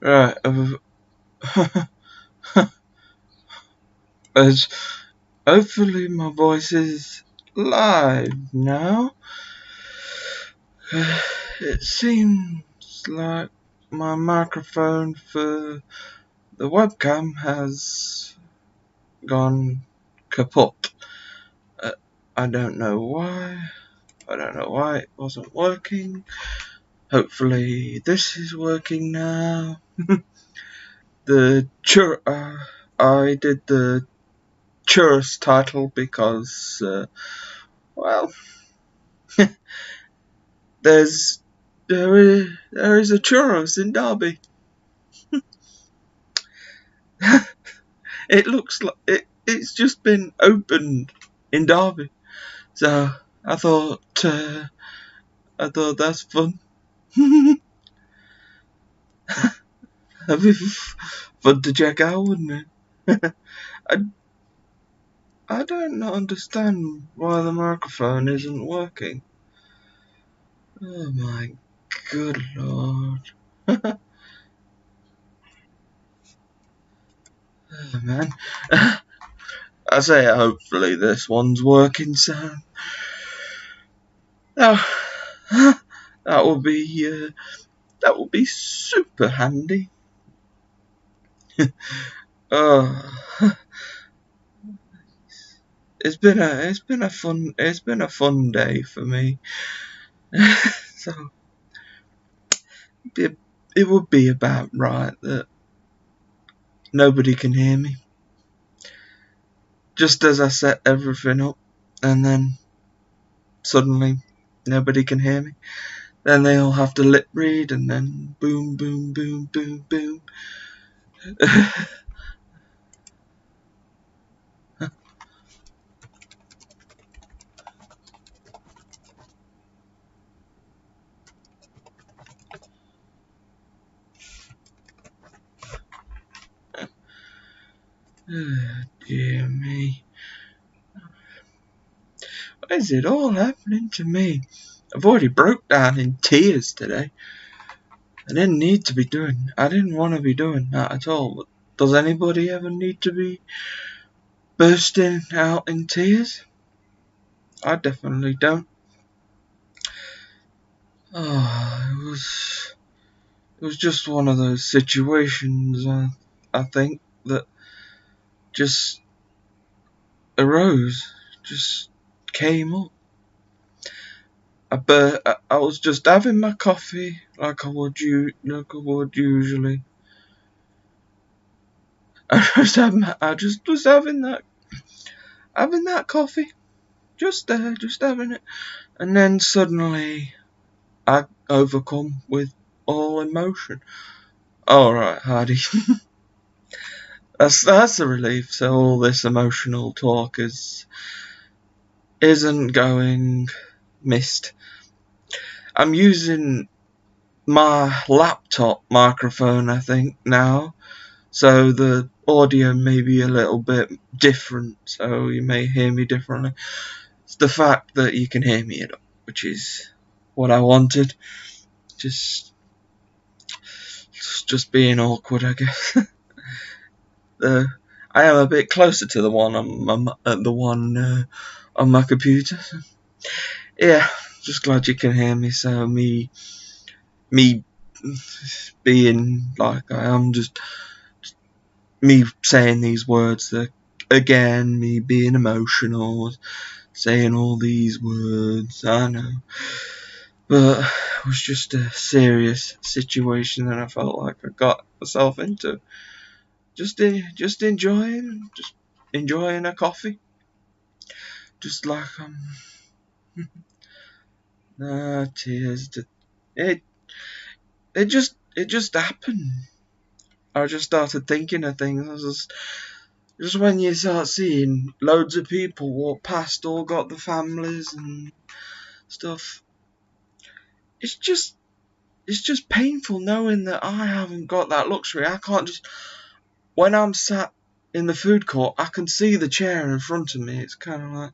Right. As hopefully my voice is live now. It seems like my microphone for the webcam has gone kaput. I don't know why. I don't know why it wasn't working. Hopefully this is working now. I did the Churros title because, well, there is a Churros in Derby. It looks like it's just been opened in Derby, so I thought that's fun. That'd be fun to check out, wouldn't it? I don't understand why the microphone isn't working. Oh my good lord. Oh man. I say hopefully this one's working, so oh, that will be super handy. Oh, it's been a fun day for me. So it would be about right that nobody can hear me. Just as I set everything up, and then suddenly nobody can hear me. Then they all have to lip read, and then boom, boom, boom, boom, boom. Oh, dear me. Why is it all happening to me? I've already broke down in tears today. I didn't want to be doing that at all. But does anybody ever need to be bursting out in tears? I definitely don't. Oh, it was just one of those situations, I think, that just arose, just came up. I was just having my coffee like I would usually. I just was having that coffee, just having it, and then suddenly I overcome with all emotion. All right, Hardy, that's a relief. So all this emotional talk isn't going missed. I'm using my laptop microphone, I think, now, so the audio may be a little bit different, so you may hear me differently. It's the fact that you can hear me, which is what I wanted. Just being awkward, I guess. I am a bit closer to the one on my computer. Yeah, just glad you can hear me. So me being like I am, just me saying these words again, me being emotional, saying all these words. I know, but it was just a serious situation that I felt like I got myself into. Just enjoying a coffee, just like tears. It it just happened. I just started thinking of things. I was just when you start seeing loads of people walk past, all got the families and stuff. It's just painful knowing that I haven't got that luxury. I can't just, when I'm sat in the food court, I can see the chair in front of me. It's kind of like,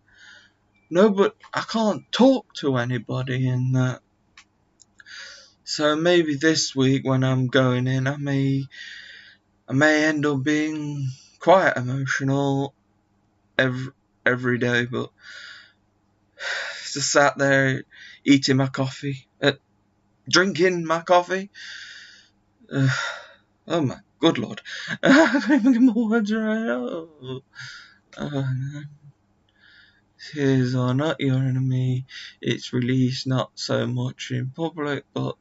no, but I can't talk to anybody in that. So maybe this week when I'm going in, I may end up being quite emotional every day, but just sat there eating my coffee, drinking my coffee. Oh my good lord! I can't even get my words right. Oh no. Tears are not your enemy. It's released not so much in public, but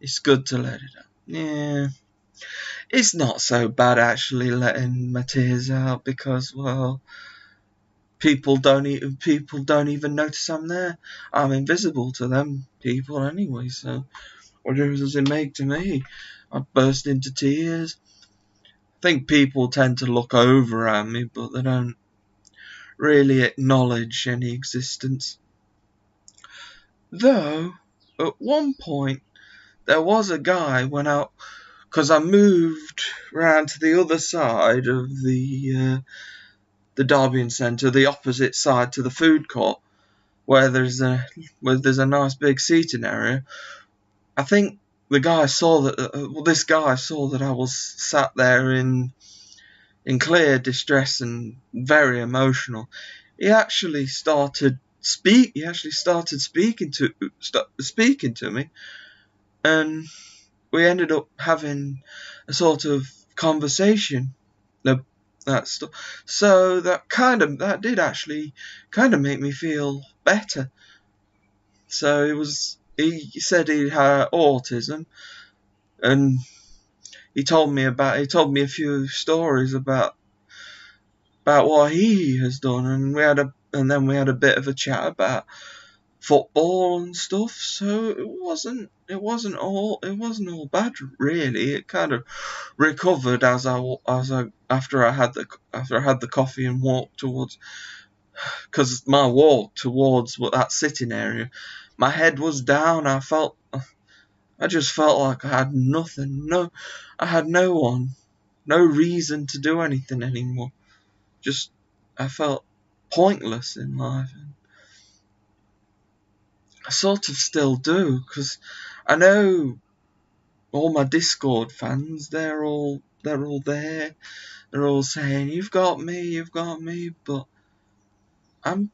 it's good to let it out. Yeah, it's not so bad actually letting my tears out because, well, people don't even notice I'm there. I'm invisible to them people anyway. So what difference does it make to me? I burst into tears. I think people tend to look over at me, but they don't really acknowledge any existence. Though, at one point, there was a guy when because I moved round to the other side of the Derbyshire Centre, the opposite side to the food court, where there's a nice big seating area. I think the guy saw that. This guy saw that I was sat there in clear distress and very emotional. He actually started speaking to me, and we ended up having a sort of conversation. That stuff. So that did actually kind of make me feel better. So he said he had autism, and he told me a few stories about what he has done, and then we had a bit of a chat about football and stuff. So it wasn't all bad really. It kind of recovered after I had the coffee and walked towards, because my walk towards that sitting area, my head was down. I just felt like I had nothing. I had no one, no reason to do anything anymore. Just I felt pointless in life. And I sort of still do, because I know all my Discord fans, they're all there. They're all saying, you've got me, but I'm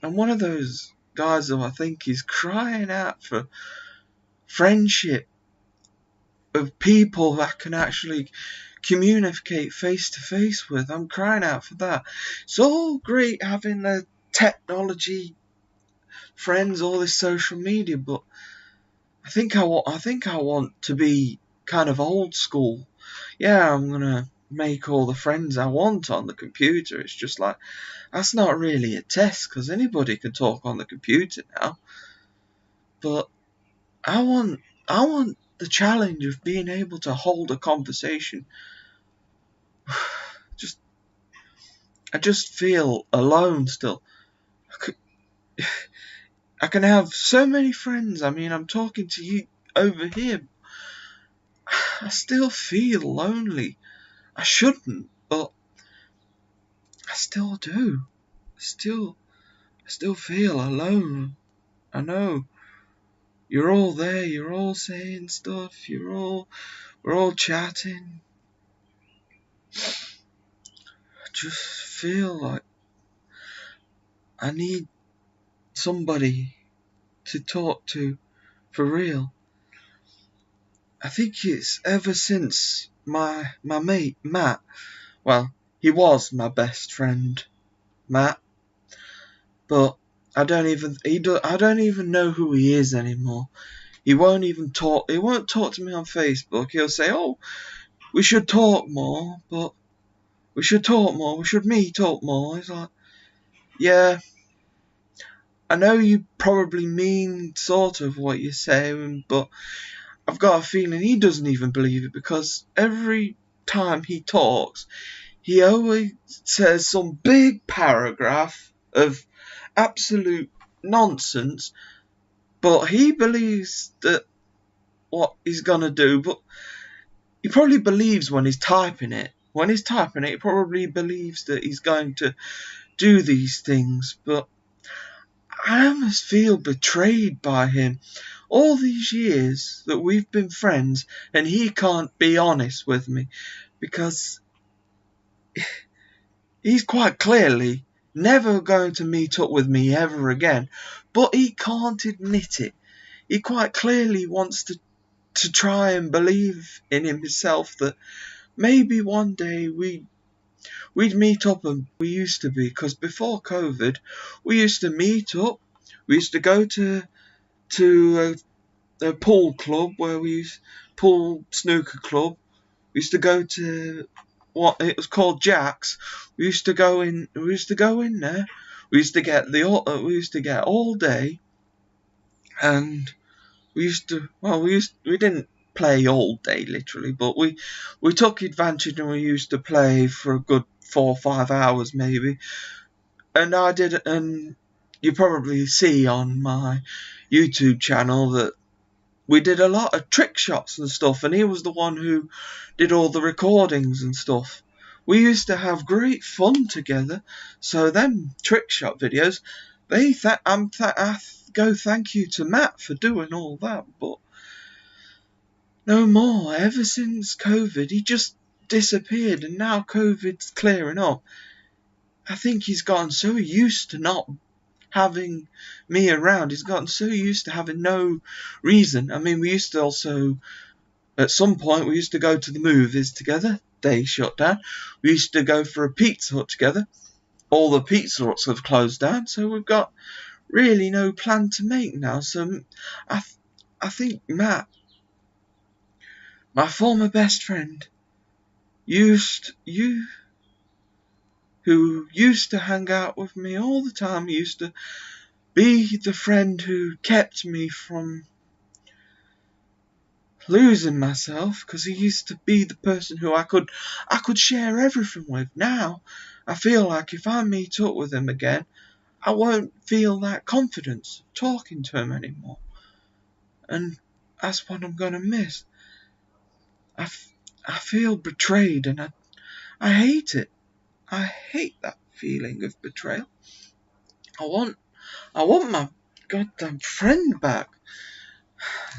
one of those guys who I think is crying out for friendship, of people that can actually communicate face to face with. I'm crying out for that. It's all great having the technology, friends, all this social media, but I think I want to be kind of old school. Yeah, I'm gonna make all the friends I want on the computer. It's just like, that's not really a test, because anybody can talk on the computer now. But I want the challenge of being able to hold a conversation. I just feel alone still. I can have so many friends. I mean, I'm talking to you over here. I still feel lonely. I shouldn't, but I still do. I still feel alone. I know. You're all there. You're all saying stuff. We're all chatting. I just feel like I need somebody to talk to for real. I think it's ever since my mate Matt. Well, he was my best friend, Matt, but I don't even know who he is anymore. He won't talk to me on Facebook. He'll say, "Oh, we should talk more, but we should meet up more." It's like, yeah, I know you probably mean sort of what you're saying, but I've got a feeling he doesn't even believe it, because every time he talks, he always says some big paragraph of absolute nonsense, but he believes that what he's gonna do, but he probably believes when he's typing it. When he's typing it, he probably believes that he's going to do these things, but I almost feel betrayed by him. all these years that we've been friends, and he can't be honest with me, because he's quite clearly never going to meet up with me ever again, but he can't admit it. He quite clearly wants to try and believe in himself that maybe one day we'd meet up and we used to be, because before COVID we used to meet up, we used to go to a pool club where pool snooker club. We used to go to what it was called Jack's. We used to go in there. We used to get all day, and we didn't play all day literally, but we took advantage and we used to play for a good 4 or 5 hours maybe. And you probably see on my YouTube channel that we did a lot of trick shots and stuff, and he was the one who did all the recordings and stuff. We used to have great fun together. So them trick shot videos, I go thank you to Matt for doing all that, but no more. Ever since COVID, he just disappeared, and now COVID's clearing up. I think he's gotten so used to not having me around. He's gotten so used to having no reason. I mean, we used to also, at some point, we used to go to the movies together. They shut down. We used to go for a Pizza Hut together. All the Pizza Huts have closed down, so we've got really no plan to make now. So I think Matt, my former best friend, who used to hang out with me all the time, used to be the friend who kept me from losing myself, because he used to be the person who I could share everything with. Now I feel like if I meet up with him again, I won't feel that confidence talking to him anymore, and that's what I'm gonna miss. I feel betrayed, and I hate it. I hate that feeling of betrayal. I want my goddamn friend back.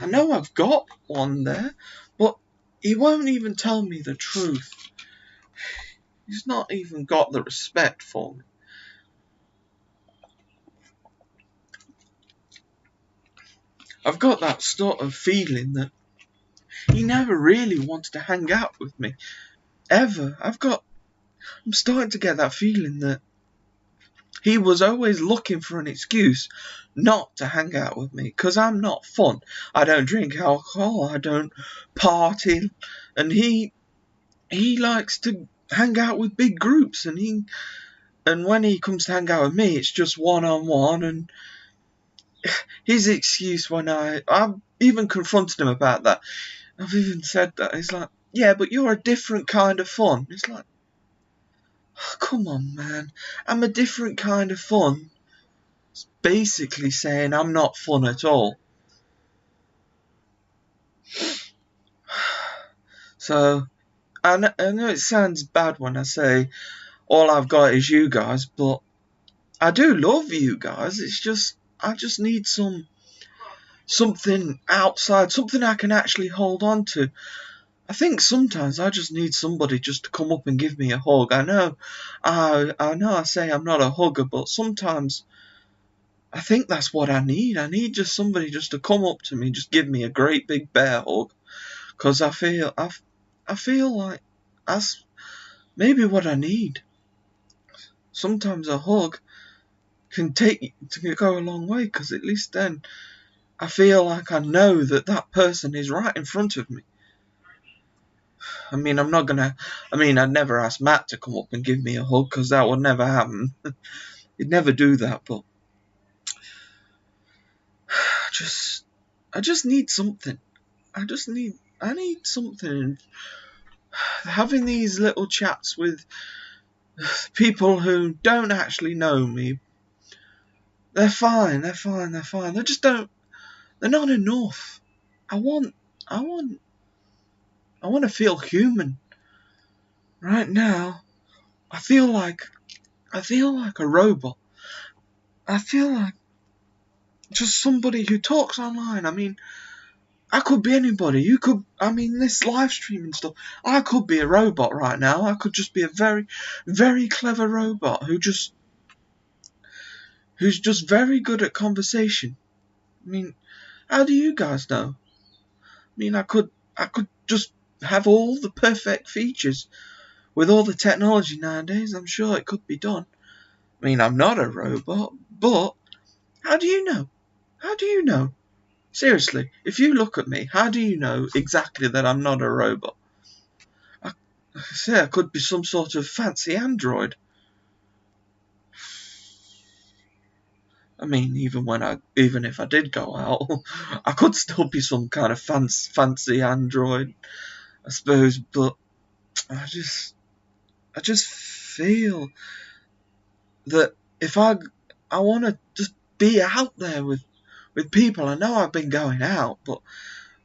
I know I've got one there, but he won't even tell me the truth. He's not even got the respect for me. I've got that sort of feeling that he never really wanted to hang out with me, ever. I'm starting to get that feeling that he was always looking for an excuse not to hang out with me, because I'm not fun. I don't drink alcohol, I don't party, and he likes to hang out with big groups, and when he comes to hang out with me, it's just one-on-one. And his excuse, when I've even confronted him about that, I've even said that, he's like, yeah, but you're a different kind of fun. It's like, oh, come on, man, I'm a different kind of fun. It's basically saying I'm not fun at all. So, I know it sounds bad when I say all I've got is you guys, but I do love you guys. It's just, I just need something outside, something I can actually hold on to. I think sometimes I just need somebody just to come up and give me a hug. I know I say I'm not a hugger, but sometimes I think that's what I need. I need just somebody just to come up to me, just give me a great big bear hug, because I feel like that's maybe what I need. Sometimes a hug can go a long way, because at least then I feel like I know that person is right in front of me. I mean, I'd never ask Matt to come up and give me a hug, because that would never happen. He'd never do that, but I just need something. I need something. Having these little chats with people who don't actually know me, they're fine. They just don't. They're not enough. I want to feel human. Right now, I feel like a robot. I feel like just somebody who talks online. I mean, I could be anybody. You could, I mean, this live streaming stuff, I could be a robot right now. I could just be a very, very clever robot who's just very good at conversation. I mean, how do you guys know? I mean, I could just have all the perfect features with all the technology nowadays. I'm sure it could be done. I mean, I'm not a robot, but how do you know? How do you know? Seriously, if you look at me, how do you know exactly that I'm not a robot? I say I could be some sort of fancy android. I mean, even if I did go out, I could still be some kind of fancy android, I suppose. But I just feel that if I want to just be out there with people. I know I've been going out, but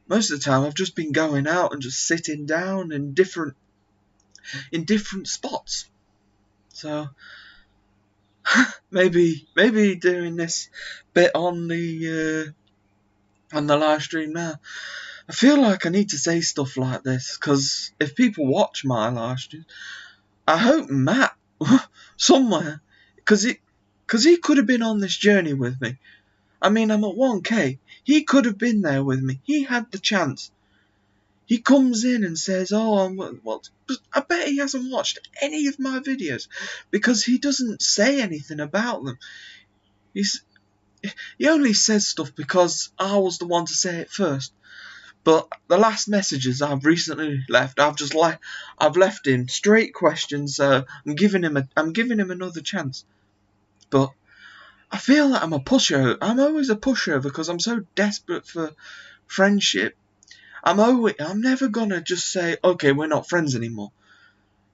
most of the time I've just been going out and just sitting down in different spots. So maybe doing this bit on the live stream now, I feel like I need to say stuff like this, because if people watch my live stream, I hope Matt somewhere, because he could have been on this journey with me. I mean, I'm at 1K. He could have been there with me. He had the chance. He comes in and says, "Oh, well," I bet he hasn't watched any of my videos, because he doesn't say anything about them. He only says stuff because I was the one to say it first. But the last messages I've recently left, I've left him straight questions. So I'm giving him another chance. But I feel that I'm a pushover. I'm always a pushover because I'm so desperate for friendship. I'm never gonna just say, okay, we're not friends anymore.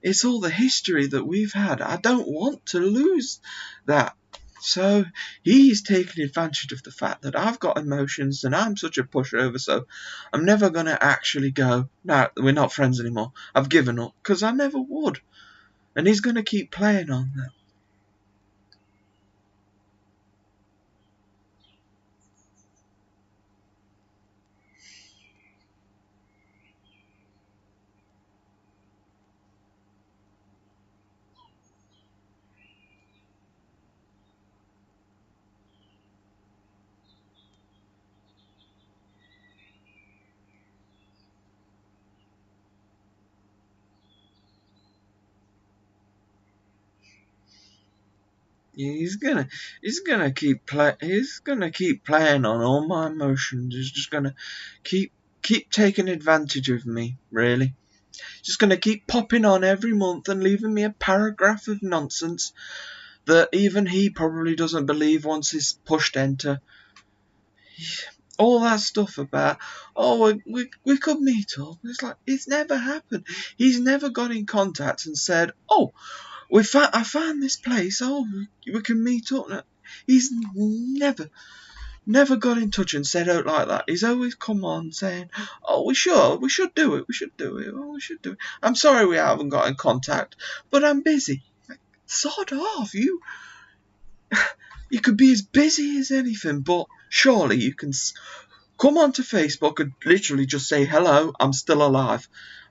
It's all the history that we've had. I don't want to lose that. So he's taking advantage of the fact that I've got emotions and I'm such a pushover, so I'm never going to actually go, no, we're not friends anymore. I've given up, because I never would. And he's going to keep playing on that. He's gonna keep playing on all my emotions. He's just gonna keep taking advantage of me, really. Just gonna keep popping on every month and leaving me a paragraph of nonsense that even he probably doesn't believe once he's pushed enter. All that stuff about, oh, we could meet up. It's like, it's never happened. He's never got in contact and said, oh, I found this place. Oh, we can meet up. He's never got in touch and said out like that. He's always come on saying, oh, we should do it. Oh, we should do it. I'm sorry we haven't got in contact, but I'm busy. Like, sod off. You could be as busy as anything, but surely you can come onto Facebook and literally just say, hello, I'm still alive.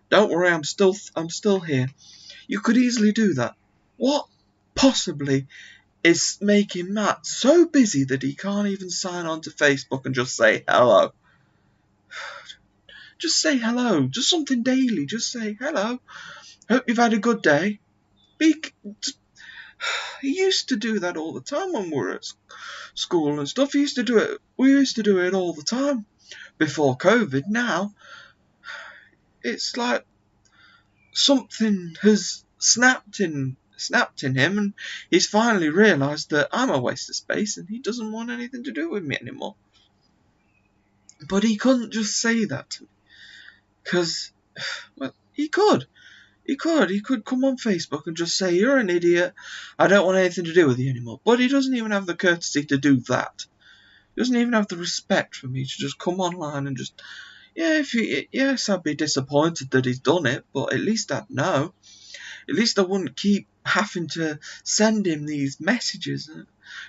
Don't worry, I'm still here. You could easily do that. What possibly is making Matt so busy that he can't even sign on to Facebook and just say hello? Just say hello. Just something daily. Just say hello. Hope you've had a good day. He used to do that all the time when we were at school and stuff. We used to do it all the time before COVID. Now it's like something has snapped in him, and he's finally realised that I'm a waste of space and he doesn't want anything to do with me anymore. But he couldn't just say that to me, because, well, he could come on Facebook and just say, you're an idiot, I don't want anything to do with you anymore. But he doesn't even have the courtesy to do that. He doesn't even have the respect for me to just come online and just, yes, I'd be disappointed that he's done it, but at least I'd know. At least I wouldn't keep having to send him these messages.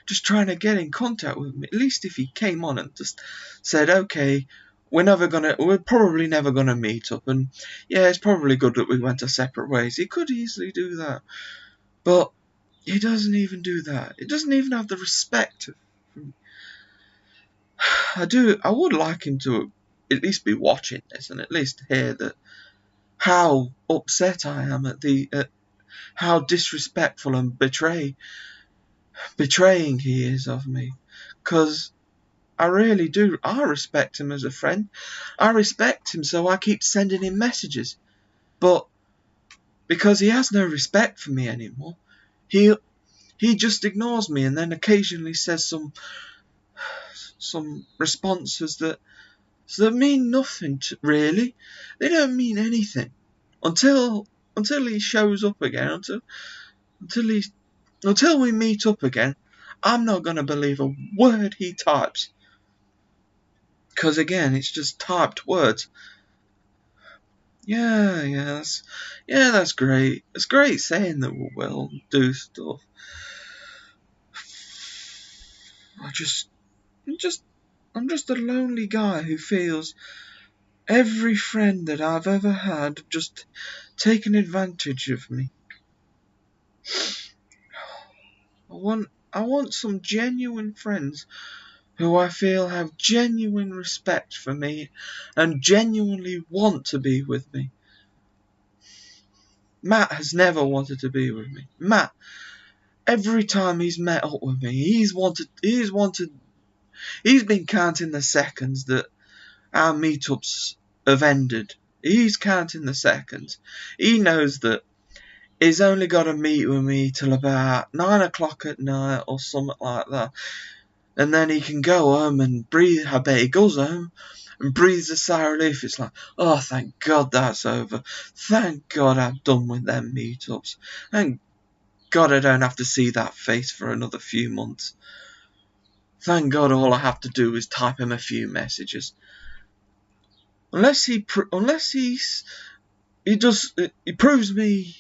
just trying to get in contact with me. At least if he came on and just said, okay, we're probably never gonna meet up, and yeah, it's probably good that we went our separate ways. He could easily do that, but he doesn't even do that. He doesn't even have the respect. I would like him to at least be watching this and at least hear that how upset I am at how disrespectful and betraying he is of me. Because I really do. I respect him as a friend. I respect him, so I keep sending him messages. But because he has no respect for me anymore, he just ignores me, and then occasionally says some responses that mean nothing really. They don't mean anything until he shows up again. Until we meet up again, I'm not gonna believe a word he types. Because again, it's just typed words. Yeah, that's great. It's great saying that we will do stuff. I'm just a lonely guy who feels every friend that I've ever had just taken advantage of me. I want some genuine friends who I feel have genuine respect for me and genuinely want to be with me. Matt has never wanted to be with me. Matt, every time he's met up with me, he's been counting the seconds that our meetups have ended. He's counting the seconds. He knows that he's only got to meet with me till about 9 o'clock at night or something like that. And then he can go home and breathe. I bet he goes home and breathes a sigh of relief. It's like, oh, thank God that's over. Thank God I'm done with them meetups. Thank God I don't have to see that face for another few months. Thank God all I have to do is type him a few messages. Unless he proves me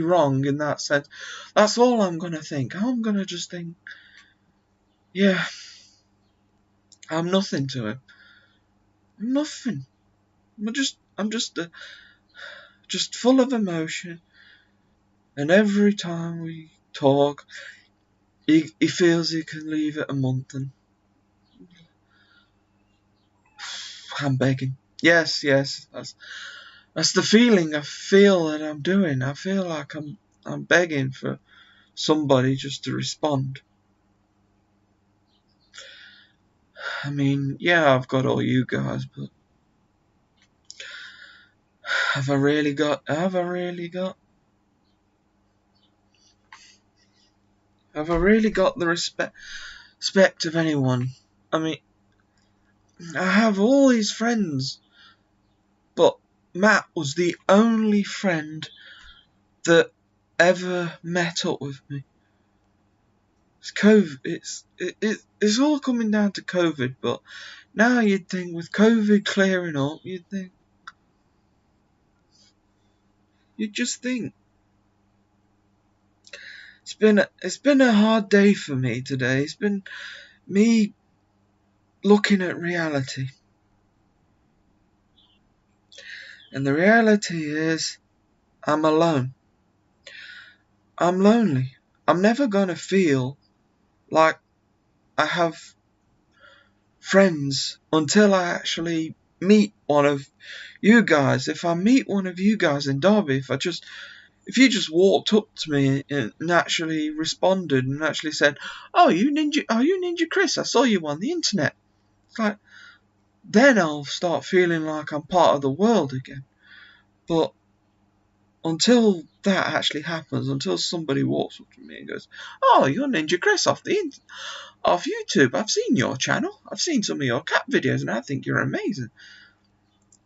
wrong in that sense. That's all I'm gonna think. I'm gonna just think, yeah, I'm nothing to him. I'm nothing. I'm just full of emotion. And every time we talk, he feels he can leave it a month, and I'm begging. Yes, that's the feeling I feel that I'm doing. I feel like I'm begging for somebody just to respond. I mean, yeah, I've got all you guys, but have I really got the respect of anyone? I mean, I have all these friends, but Matt was the only friend that ever met up with me. It's COVID. It's all coming down to COVID, but now you'd think with COVID clearing up, you'd just think it's been a hard day for me today. It's been me looking at reality, and the reality is I'm alone. I'm lonely. I'm never gonna feel like I have friends until I actually meet one of you guys. If I meet one of you guys in Derby, if you just walked up to me and actually responded and actually said, "Oh, you NinjaChris? I saw you on the internet." It's like, then I'll start feeling like I'm part of the world again. But until that actually happens, until somebody walks up to me and goes, "Oh, you're NinjaChris off YouTube. I've seen your channel. I've seen some of your cat videos, and I think you're amazing."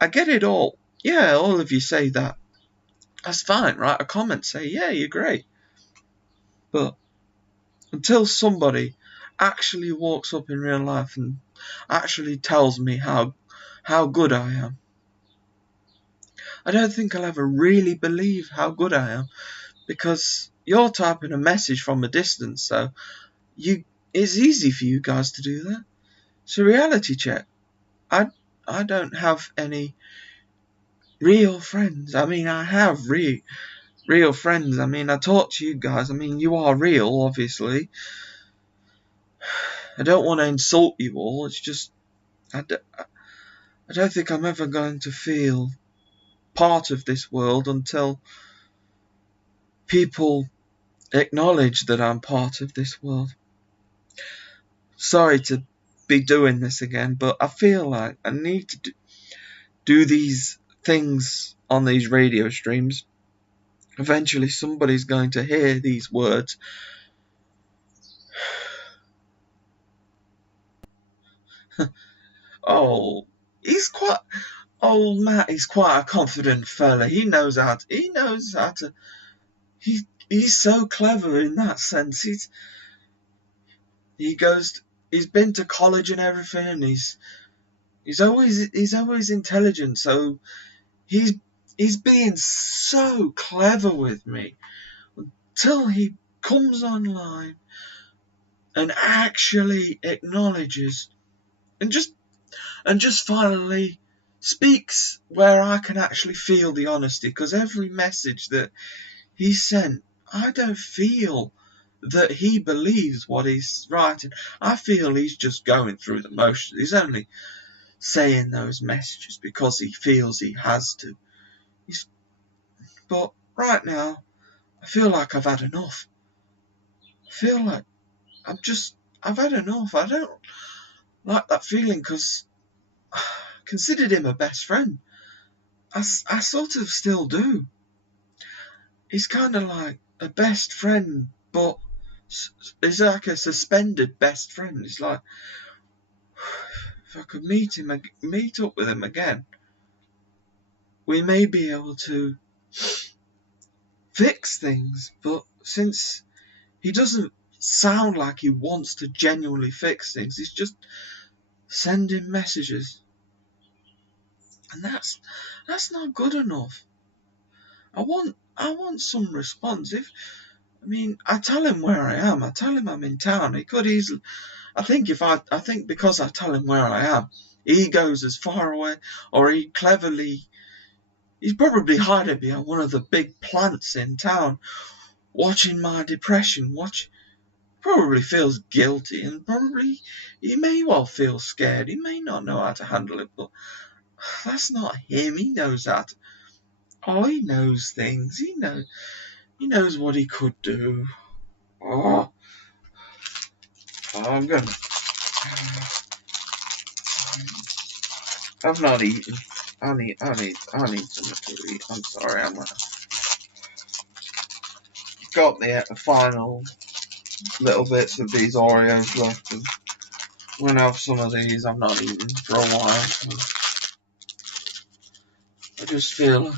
I get it all. Yeah, all of you say that. That's fine, right? A comment say, "Yeah, you're great." But until somebody actually walks up in real life and actually tells me how good I am, I don't think I'll ever really believe how good I am, because you're typing a message from a distance, so it's easy for you guys to do that. It's a reality check. I don't have any real friends. I mean, I have real friends. I mean, I talk to you guys. I mean, you are real, obviously. I don't want to insult you all. It's just I don't think I'm ever going to feel part of this world until people acknowledge that I'm part of this world. Sorry to be doing this again, but I feel like I need to do these things on these radio streams. Eventually somebody's going to hear these words. Oh, Matt is quite a confident fella. He knows how to, he's so clever in that sense. He's been to college and everything, and he's always intelligent, so he's being so clever with me until he comes online and actually acknowledges and just finally speaks where I can actually feel the honesty, because every message that he sent, I don't feel that he believes what he's writing. I feel he's just going through the motions. He's only saying those messages because he feels he has to. But right now, I feel like I've had enough. I feel like I've had enough. I don't like that feeling, because I considered him a best friend. I sort of still do. He's kind of like a best friend, but he's like a suspended best friend. It's like, if I could meet up with him again, we may be able to fix things. But since he doesn't sound like he wants to genuinely fix things, he's just sending messages, and that's not good enough. I want some response. I tell him where I am. I tell him I'm in town. He could easily. I think because I tell him where I am, he goes as far away, or he's probably hiding behind one of the big plants in town, watching my depression. Probably feels guilty, and probably he may well feel scared. He may not know how to handle it, but that's not him. He knows that. Oh, he knows things. He knows what he could do. Oh, I'm gonna. I've not eaten. I need something to eat. I'm sorry. Got the final little bits of these Oreos left, and I'm gonna have some of these. I've not eaten for a while. So I just feel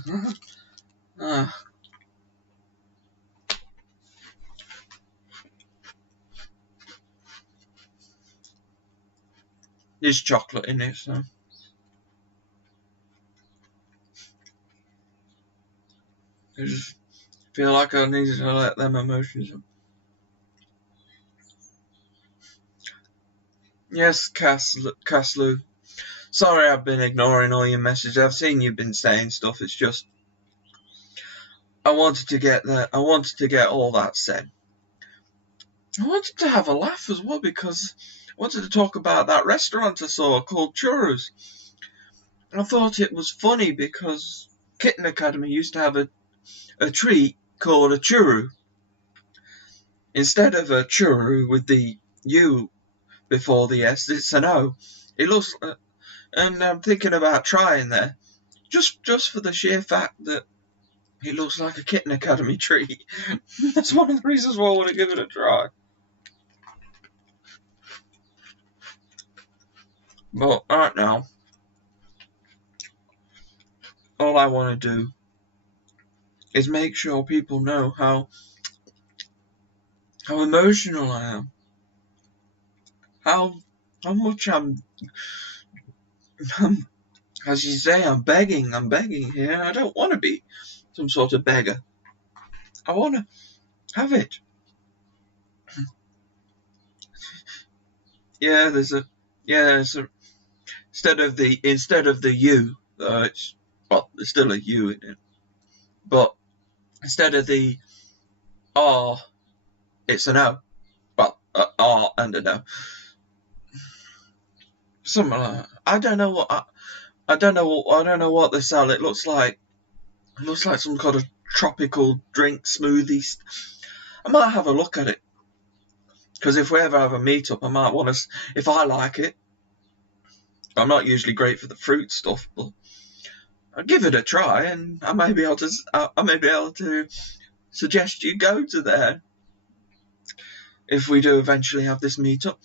there's chocolate in it, so I just feel like I needed to let them emotions up. Yes, Caslu. Sorry I've been ignoring all your messages. I've seen you've been saying stuff. It's just I wanted to get that. I wanted to get all that said. I wanted to have a laugh as well, because I wanted to talk about that restaurant I saw called Churros. I thought it was funny because Kitten Academy used to have a treat called a churro. Instead of a churro with the U before the S, it's an O. It looks, and I'm thinking about trying there, just for the sheer fact that it looks like a Kitten Academy treat. That's one of the reasons why I want to give it a try. But right now, all I want to do is make sure people know how emotional I am, how much I'm as you say, I'm begging here. I don't want to be some sort of beggar. I want to have it. Yeah, there's a instead of the U, it's there's still a U in it, but instead of the R, it's an O. Well, R and an O. Something like that. I don't know what they sell. It looks like some kind of tropical drink smoothies. I might have a look at it, because if we ever have a meetup, I might want to. If I like it, I'm not usually great for the fruit stuff, but I'll give it a try, and I may be able to suggest you go to there if we do eventually have this meetup.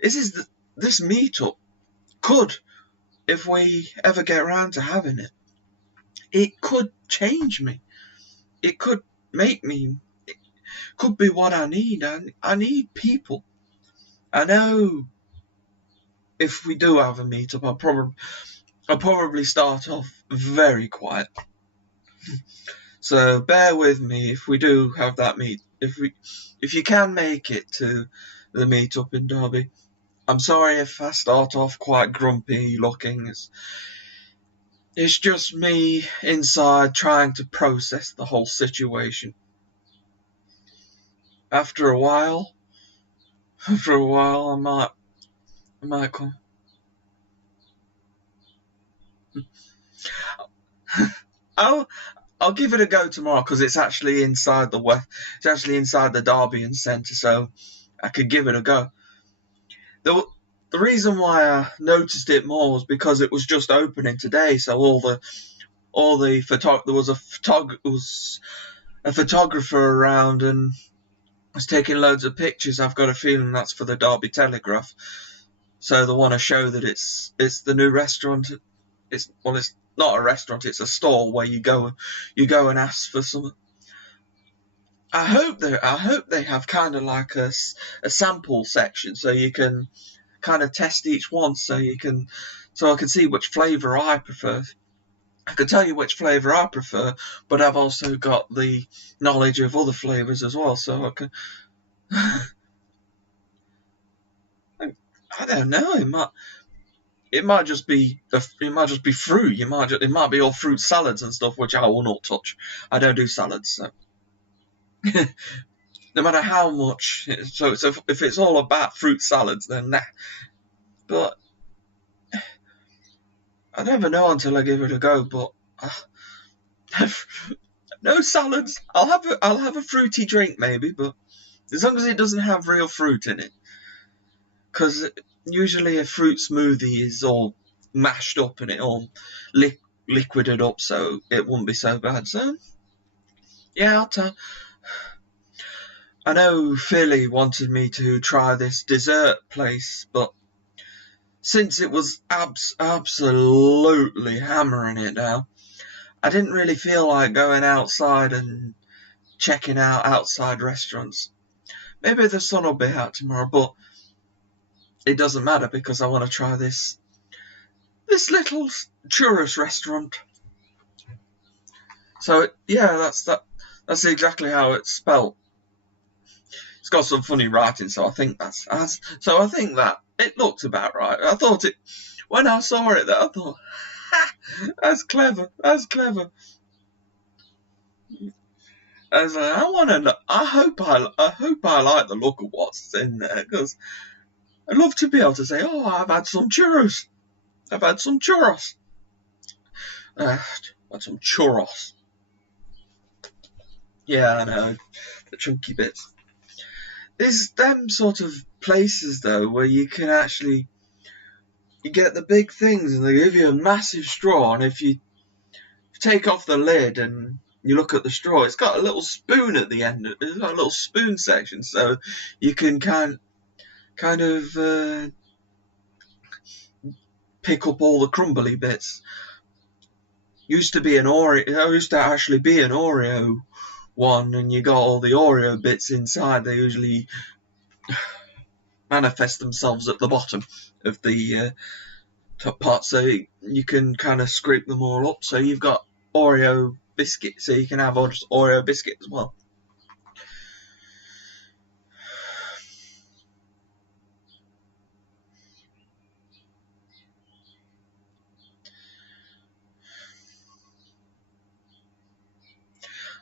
This meetup could, if we ever get around to having it, it could change me. It could make me. It could be what I need. I need people. I know if we do have a meetup, I'll probably start off very quiet. So bear with me if we do have that if you can make it to the meetup in Derby. I'm sorry if I start off quite grumpy looking. It's just me inside trying to process the whole situation. After a while, I might come. I'll give it a go tomorrow, because it's actually inside the Derby Centre, so I could give it a go. The reason why I noticed it more was because it was just opening today, so there was a photographer around and was taking loads of pictures. I've got a feeling that's for the Derby Telegraph, so they want to show that it's the new restaurant. It's not a restaurant, it's a stall where you go and ask for some. I hope they have kind of like a sample section, so you can kind of test each one, so I can see which flavour I prefer. I can tell you which flavour I prefer, but I've also got the knowledge of other flavours as well, so I can. I don't know. It might just be fruit. It might be all fruit salads and stuff, which I will not touch. I don't do salads, so no matter how much. So if it's all about fruit salads, then nah. But I never know until I give it a go. But no salads. I'll have a fruity drink maybe, but as long as it doesn't have real fruit in it, because usually a fruit smoothie is all mashed up and it all liquided up, so it wouldn't be so bad. So yeah, I'll tell. I know Philly wanted me to try this dessert place, but since it was absolutely hammering it down, I didn't really feel like going outside and checking out outside restaurants. Maybe the sun will be out tomorrow, but it doesn't matter, because I want to try this little churros restaurant. So yeah, that's exactly how it's spelt. It's got some funny writing, so I think that it looked about right. I thought it when I saw it. I thought, ha, that's clever. That's clever. I was like, I want to know. I hope I like the look of what's in there, because I'd love to be able to say, oh, I've had some churros. I've had some churros. Had some churros. Yeah, I know, the chunky bits. There's them sort of places though where you can actually get the big things and they give you a massive straw, and if you take off the lid and you look at the straw, it's got a little spoon at the end. It's got a little spoon section, so you can kind of pick up all the crumbly bits. Used to actually be an Oreo one, and you got all the Oreo bits inside. They usually manifest themselves at the bottom of the top part, so you can kind of scrape them all up. So you've got Oreo biscuit, so you can have Oreo biscuit as well.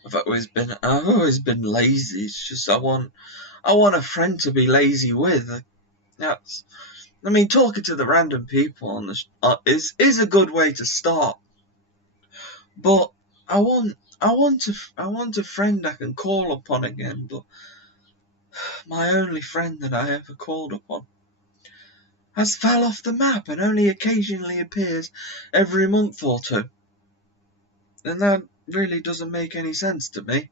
I've always been lazy. It's just I want a friend to be lazy with. Talking to the random people on is a good way to start. But I want a friend I can call upon again. But my only friend that I ever called upon has fell off the map and only occasionally appears every month or two. And that really doesn't make any sense to me.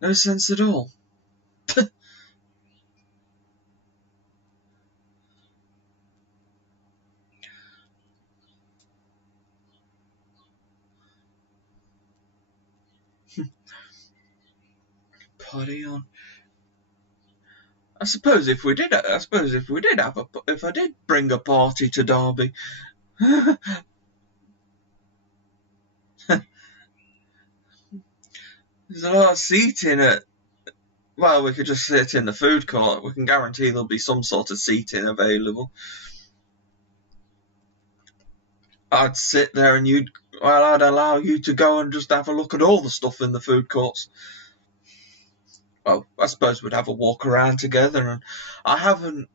No sense at all. Party on. I suppose if I did bring a party to Derby, there's a lot of seating at. Well, we could just sit in the food court. We can guarantee there'll be some sort of seating available. I'd sit there and I'd allow you to go and just have a look at all the stuff in the food courts. Well, I suppose we'd have a walk around together, and I haven't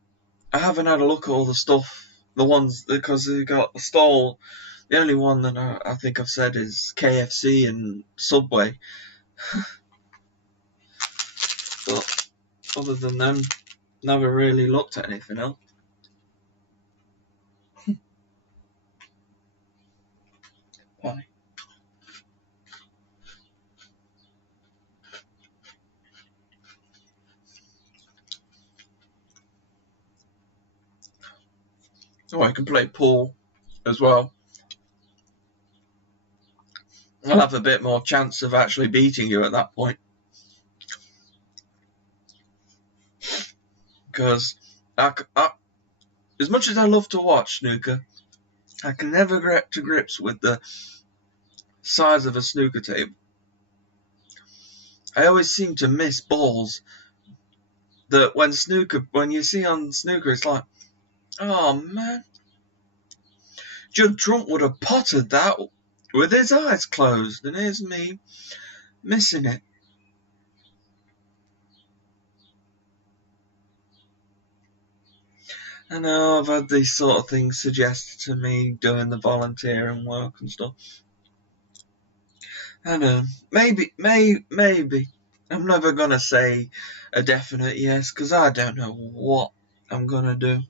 had a look at all the stuff, the ones, because we got the stall. The only one that I think I've said is KFC and Subway. But other than them, never really looked at anything else. Why? Oh, I can play pool as well. I'll have a bit more chance of actually beating you at that point. Because as much as I love to watch snooker, I can never get to grips with the size of a snooker table. I always seem to miss balls that when you see on snooker, it's like, oh man, Judd Trump would have potted that with his eyes closed, and here's me missing it. I know I've had these sort of things suggested to me doing the volunteering work and stuff. I know, maybe. I'm never gonna say a definite yes, because I don't know what I'm gonna do.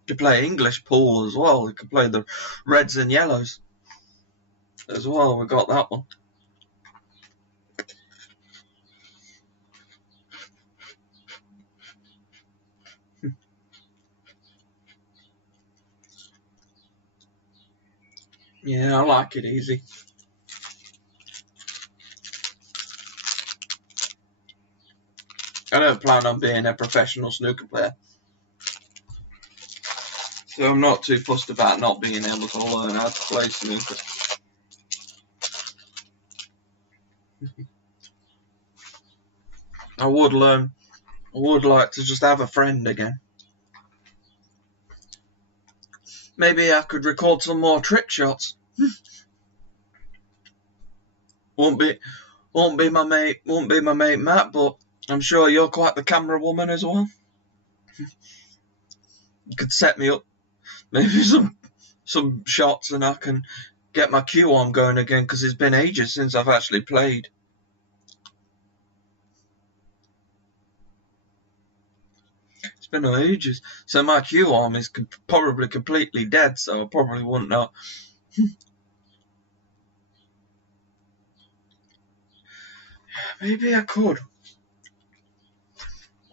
You could play English pool as well. You could play the reds and yellows as well. We got that one. Yeah, I like it easy. I don't plan on being a professional snooker player, so I'm not too fussed about not being able to learn how to play snooker. I would like to just have a friend again. Maybe I could record some more trick shots. Won't be my mate Matt, but I'm sure you're quite the camera woman as well. You could set me up maybe some shots, and I can get my cue arm going again, because it's been ages since I've actually played. It's been ages. So my cue arm is probably completely dead, so I probably wouldn't know. Maybe I could.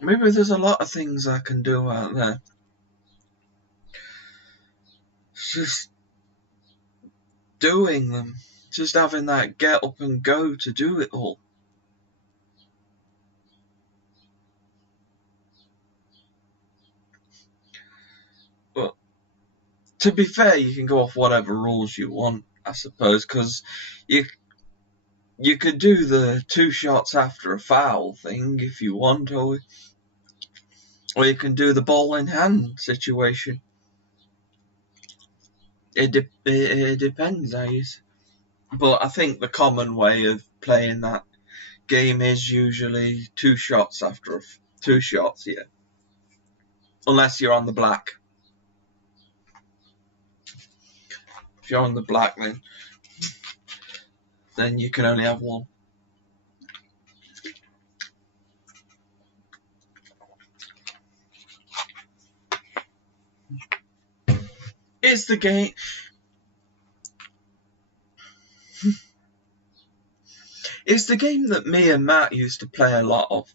Maybe there's a lot of things I can do out there. It's just doing them. Just having that get up and go to do it all. But to be fair, you can go off whatever rules you want, I suppose, because you could do the 2 shots after a foul thing if you want, or you can do the ball in hand situation. it depends, Ace. But I think the common way of playing that game is usually 2 shots after 2 shots, yeah. Unless you're on the black. If you're on the black, then you can only have 1. It's the game. It's the game that me and Matt used to play a lot of.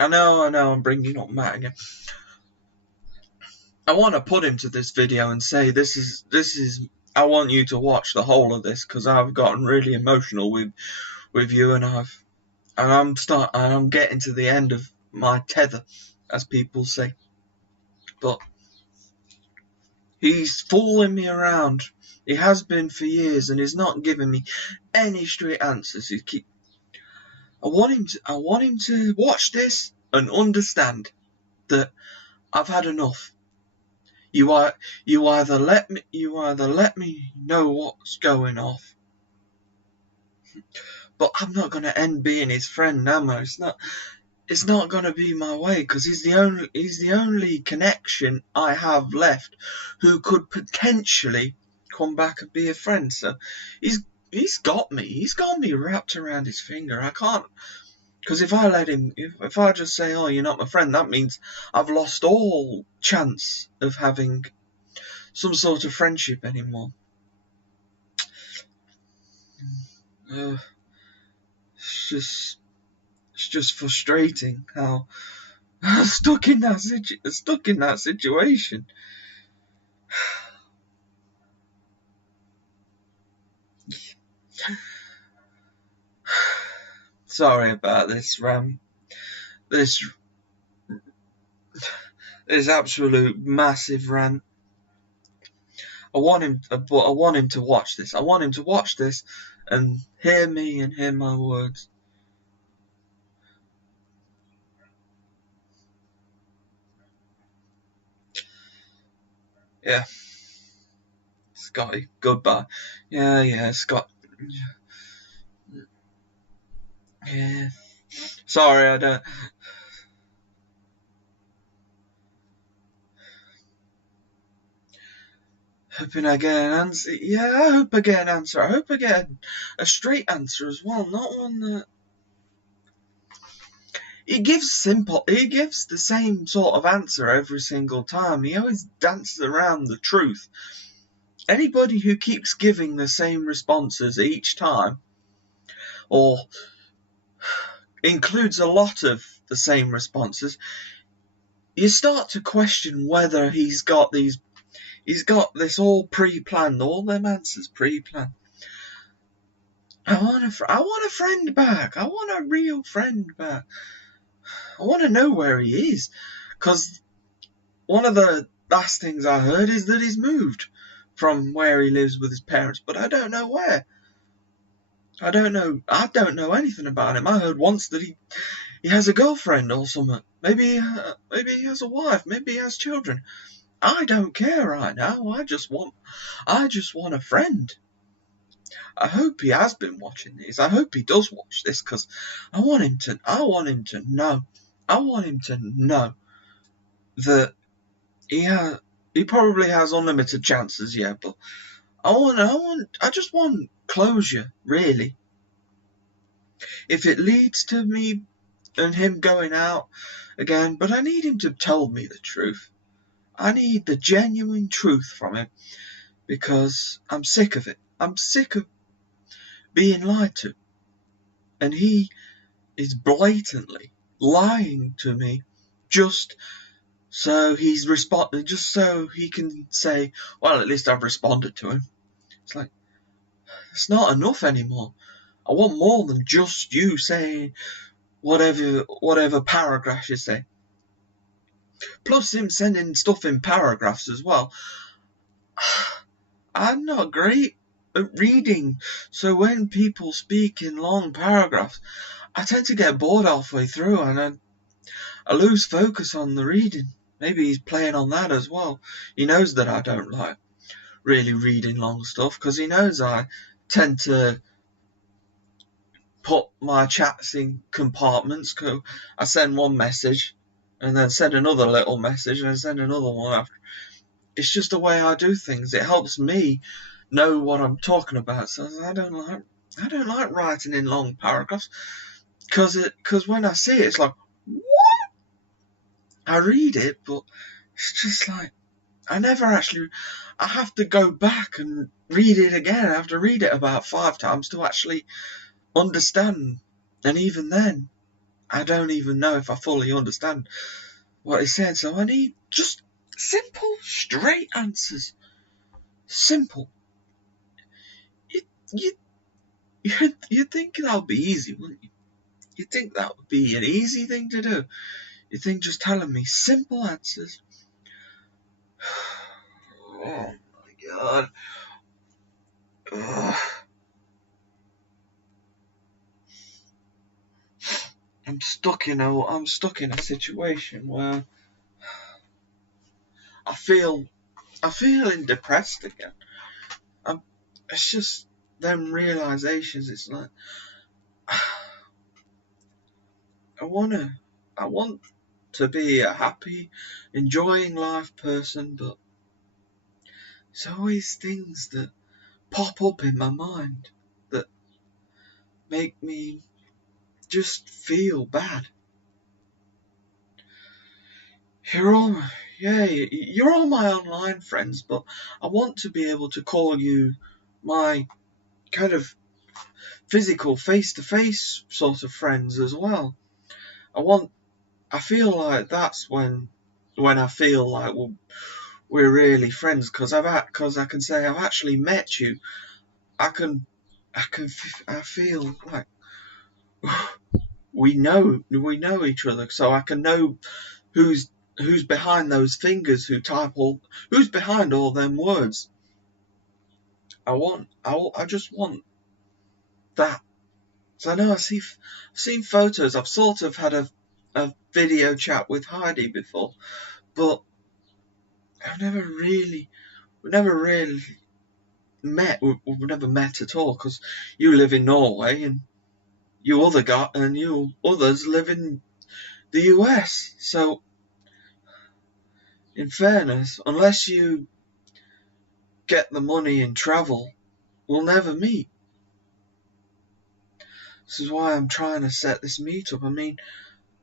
I know, I'm bringing up Matt again. I want to put him to this video and say this is. I want you to watch the whole of this because I've gotten really emotional with you, and I'm getting to the end of my tether, as people say. But he's fooling me around. He has been for years, and he's not giving me any straight answers. I want him to watch this and understand that I've had enough. You either let me know what's going off, but I'm not gonna end being his friend, am I? It's not gonna be my way, because he's the only connection I have left who could potentially come back and be a friend. So he's got me wrapped around his finger. I can't, because if I let him, if I just say, oh, you're not my friend, that means I've lost all chance of having some sort of friendship anymore. It's just frustrating how I'm stuck in that situation. Sorry about this, Ram. This absolute massive rant. I want him to watch this. I want him to watch this and hear me and hear my words. Yeah. Scotty, goodbye. Yeah, Scott. Yeah. Sorry, I don't. Hoping I get an answer. Yeah, I hope I get an answer. I hope I get a straight answer as well, not one that. He gives the same sort of answer every single time. He always dances around the truth. Anybody who keeps giving the same responses each time, or includes a lot of the same responses, you start to question whether he's got this all pre-planned, all them answers pre-planned. I want a friend back. I want a real friend back. I want to know where he is, because one of the last things I heard is that he's moved from where he lives with his parents, but I don't know where. I don't know anything about him. I heard once that he has a girlfriend or something. Maybe he has a wife. Maybe he has children. I don't care right now. I just want a friend. I hope he has been watching these. I hope he does watch this, because I want him to know. I want him to know that he probably has unlimited chances, yeah, but I just want closure, really. If it leads to me and him going out again, but I need him to tell me the truth. I need the genuine truth from him, because I'm sick of it. I'm sick of being lied to. And he is blatantly lying to me just so he can say, well, at least I've responded to him. It's like, it's not enough anymore. I want more than just you saying whatever paragraph you say. Plus him sending stuff in paragraphs as well. I'm not great at reading, so when people speak in long paragraphs, I tend to get bored halfway through, and I lose focus on the reading. Maybe he's playing on that as well. He knows that I don't like really reading long stuff, because he knows I tend to put my chats in compartments. I send one message and then send another little message and then send another one after. It's just the way I do things. It helps me know what I'm talking about. So I don't like writing in long paragraphs, because when I see it, it's like, what? I read it, but it's just like, I have to go back and read it again. I have to read it about 5 times to actually understand. And even then, I don't even know if I fully understand what he's saying. So I need just simple, straight answers. Simple. You'd think that would be easy, wouldn't you? You'd think that would be an easy thing to do. You'd think just telling me simple answers. Oh my God. Ugh. I'm stuck in a situation where I feel depressed again. It's just them realizations. It's like, I want to be a happy, enjoying life person, but there's always things that pop up in my mind that make me just feel bad. You're all my online friends, but I want to be able to call you my kind of physical, face-to-face sort of friends as well. I feel like that's when I feel like we're really friends, because I can say I've actually met you. I feel like we know each other, so I can know who's behind those fingers who's behind all them words. I just want that. So I know I've seen photos. I've sort of had a video chat with Heidi before, but we've never really met. We've never met at all, because you live in Norway and you others live in the US. So, in fairness, unless you get the money and travel, we'll never meet. This is why I'm trying to set this meetup. I mean,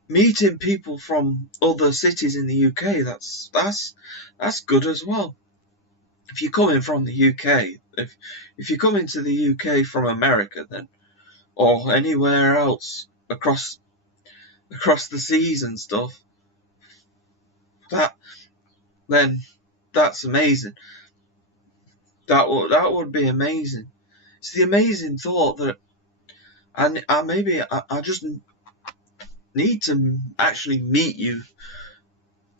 meeting people from other cities in the UK, that's good as well. If you're coming from the UK, if you're coming to the UK from America, then, or anywhere else across the seas and stuff, then that's amazing. That would be amazing. It's the amazing thought that I just need to actually meet you.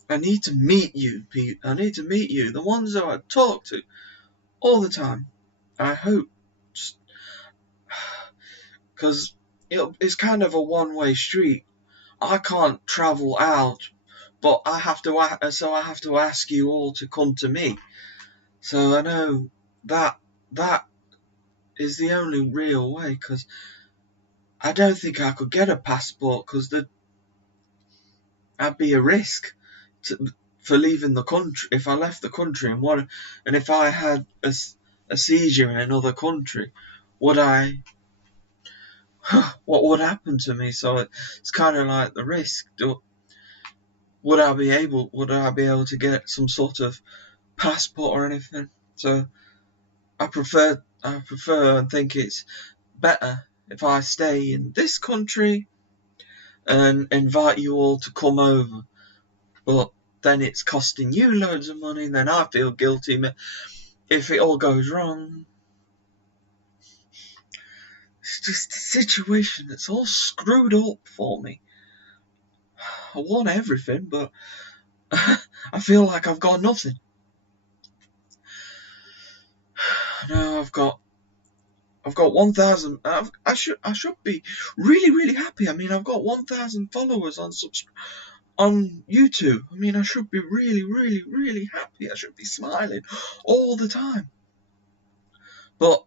I need to meet you, Pete. I need to meet you. The ones that I talk to all the time. I hope, because it's kind of a one-way street. I can't travel out, but I have to ask you all to come to me. So I know that is the only real way, because I don't think I could get a passport, because that'd be a risk for leaving the country. If I left the country and if I had a seizure in another country, what would happen to me? So it's kind of like the risk. Would I be able to get some sort of passport or anything? So I prefer and think it's better if I stay in this country and invite you all to come over. But then it's costing you loads of money, and then I feel guilty if it all goes wrong. It's just a situation that's all screwed up for me. I want everything, but I feel like I've got nothing. No, I've got 1,000. I should be really, really happy. I mean, I've got 1,000 followers on on YouTube. I mean, I should be really, really, really happy. I should be smiling all the time. But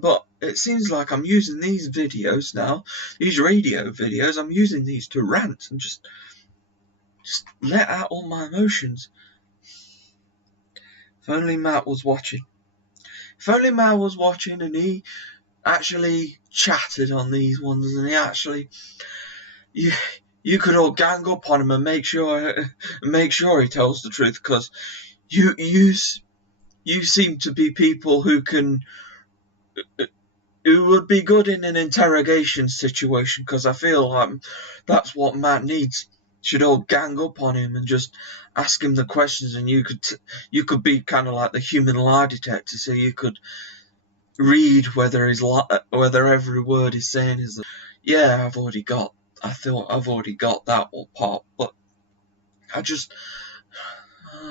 but it seems like I'm using these videos now, these radio videos, I'm using these to rant and just let out all my emotions. If only Matt was watching. If only Matt was watching and he actually chatted on these ones and he actually, you could all gang up on him and make sure he tells the truth, because you seem to be people who would be good in an interrogation situation, because I feel like that's what Matt needs. Should all gang up on him and just ask him the questions, and you could be kind of like the human lie detector, so you could read whether every word he's saying is. Yeah, I've already got that one part, but I just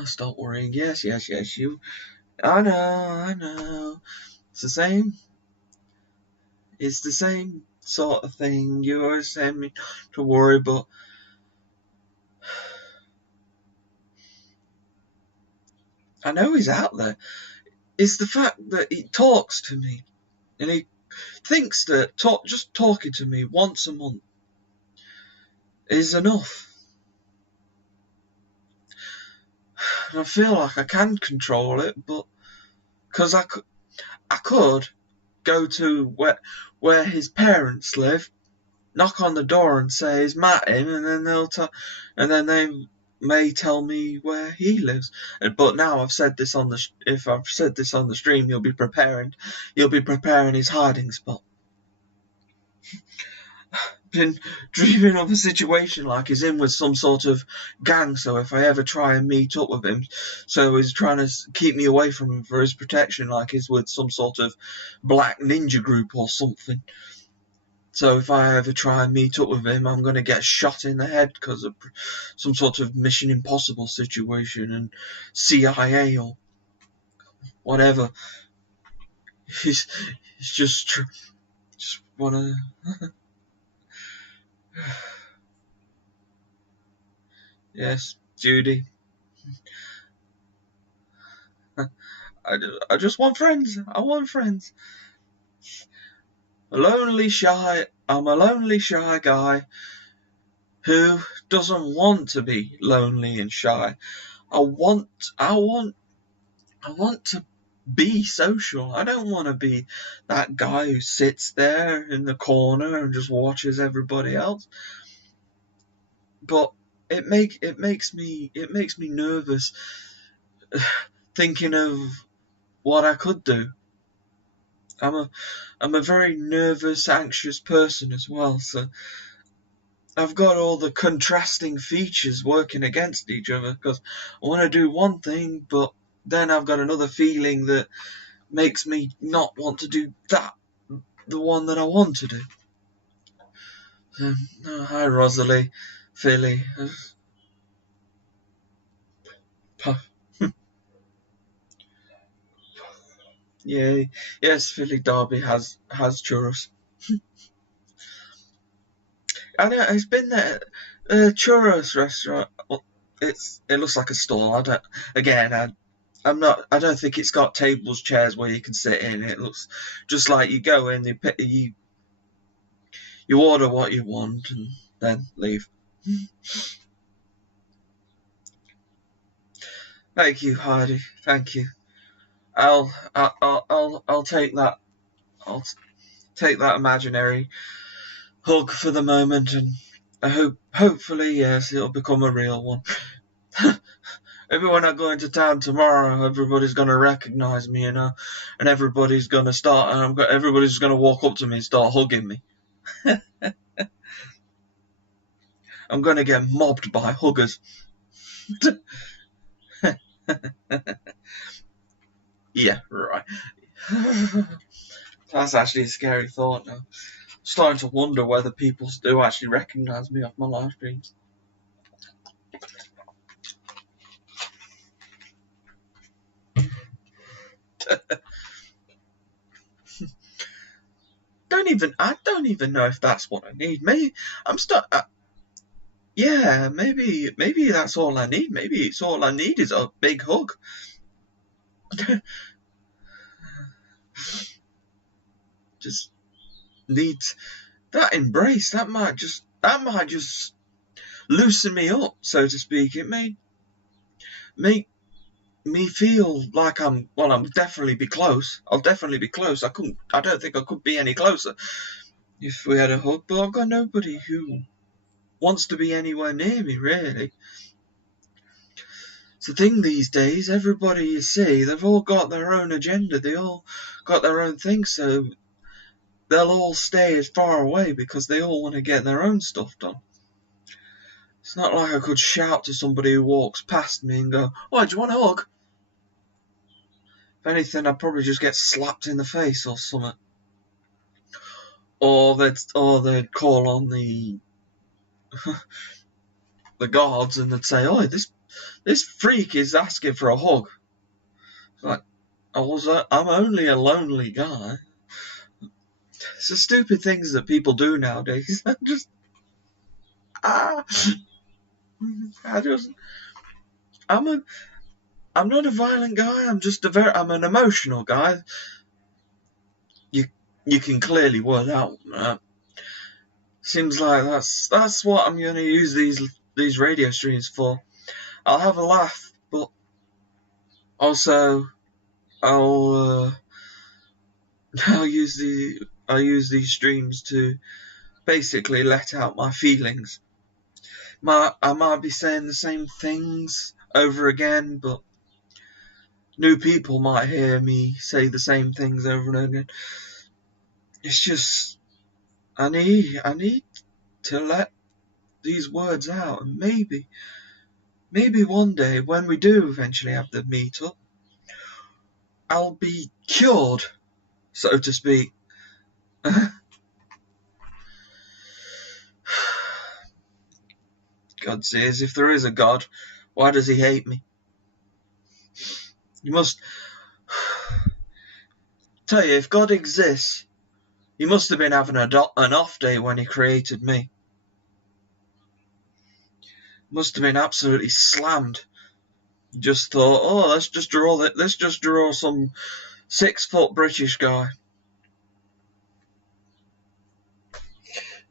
stop worrying. Yes, you. I know. It's the same. It's the same sort of thing. You always say me to worry, but I know he's out there. It's the fact that he talks to me, and he thinks that just talking to me once a month is enough. And I feel like I can control it, but because I could go to where his parents live, knock on the door and say, "Is Matt in?" and then they may tell me where he lives. But now I've said this on if I've said this on the stream, you'll be preparing his hiding spot. Been dreaming of a situation like he's in with some sort of gang, so if I ever try and meet up with him, so he's trying to keep me away from him for his protection, like he's with some sort of black ninja group or something. So if I ever try and meet up with him, I'm going to get shot in the head because of some sort of Mission Impossible situation and CIA or whatever. He's just wanna. Yes, Judy. I just want friends. I want friends. I'm a lonely, shy guy who doesn't want to be lonely and shy. I want to be social. I don't want to be that guy who sits there in the corner and just watches everybody else. But it makes me nervous thinking of what I could do. I'm a very nervous, anxious person as well, so I've got all the contrasting features working against each other, because I want to do one thing, but then I've got another feeling that makes me not want to do the one that I want to do. Hi, Rosalie, Philly. Yay. Yes, Philly Derby has churros. I know, it's been there. Churros restaurant. It looks like a stall. I don't think it's got tables, chairs where you can sit in. It looks just like you go in, you order what you want and then leave. Thank you, Heidi. Thank you. I'll take that. I'll take that imaginary hug for the moment, and hopefully, yes, it'll become a real one. Maybe when I go into town tomorrow, everybody's going to recognise me, and everybody's going to everybody's going to walk up to me and start hugging me. I'm going to get mobbed by huggers. Yeah, right. That's actually a scary thought now. I'm starting to wonder whether people do actually recognise me off my live streams. I don't even know if that's what I need. Maybe I'm stuck. yeah, maybe that's all I need. Maybe it's all I need is a big hug. Just need that embrace. That might just loosen me up, so to speak. It may make me feel like I'm definitely be close. I'll definitely be close. I don't think I could be any closer if we had a hug, but I've got nobody who wants to be anywhere near me, really. It's the thing these days, everybody you see, they've all got their own agenda, they all got their own thing, so they'll all stay as far away because they all want to get their own stuff done. It's not like I could shout to somebody who walks past me and go, "Oh, do you want a hug?" If anything, I'd probably just get slapped in the face or something. Or they'd call on the the guards and they'd say, "Oh, this freak is asking for a hug." It's like, I'm only a lonely guy. It's the stupid things that people do nowadays. I'm not a violent guy. I'm an emotional guy. You can clearly work out. Seems like that's what I'm going to use these radio streams for. I'll have a laugh, but also I'll use these streams to basically let out my feelings. I might be saying the same things over again, but new people might hear me say the same things over and over again. It's just I need to let these words out, and maybe one day when we do eventually have the meetup, I'll be cured, so to speak. God says, if there is a God, why does he hate me? You must tell you, if God exists, he must have been having an off day when he created me. Must have been absolutely slammed. Just thought, oh, let's just draw some 6-foot British guy.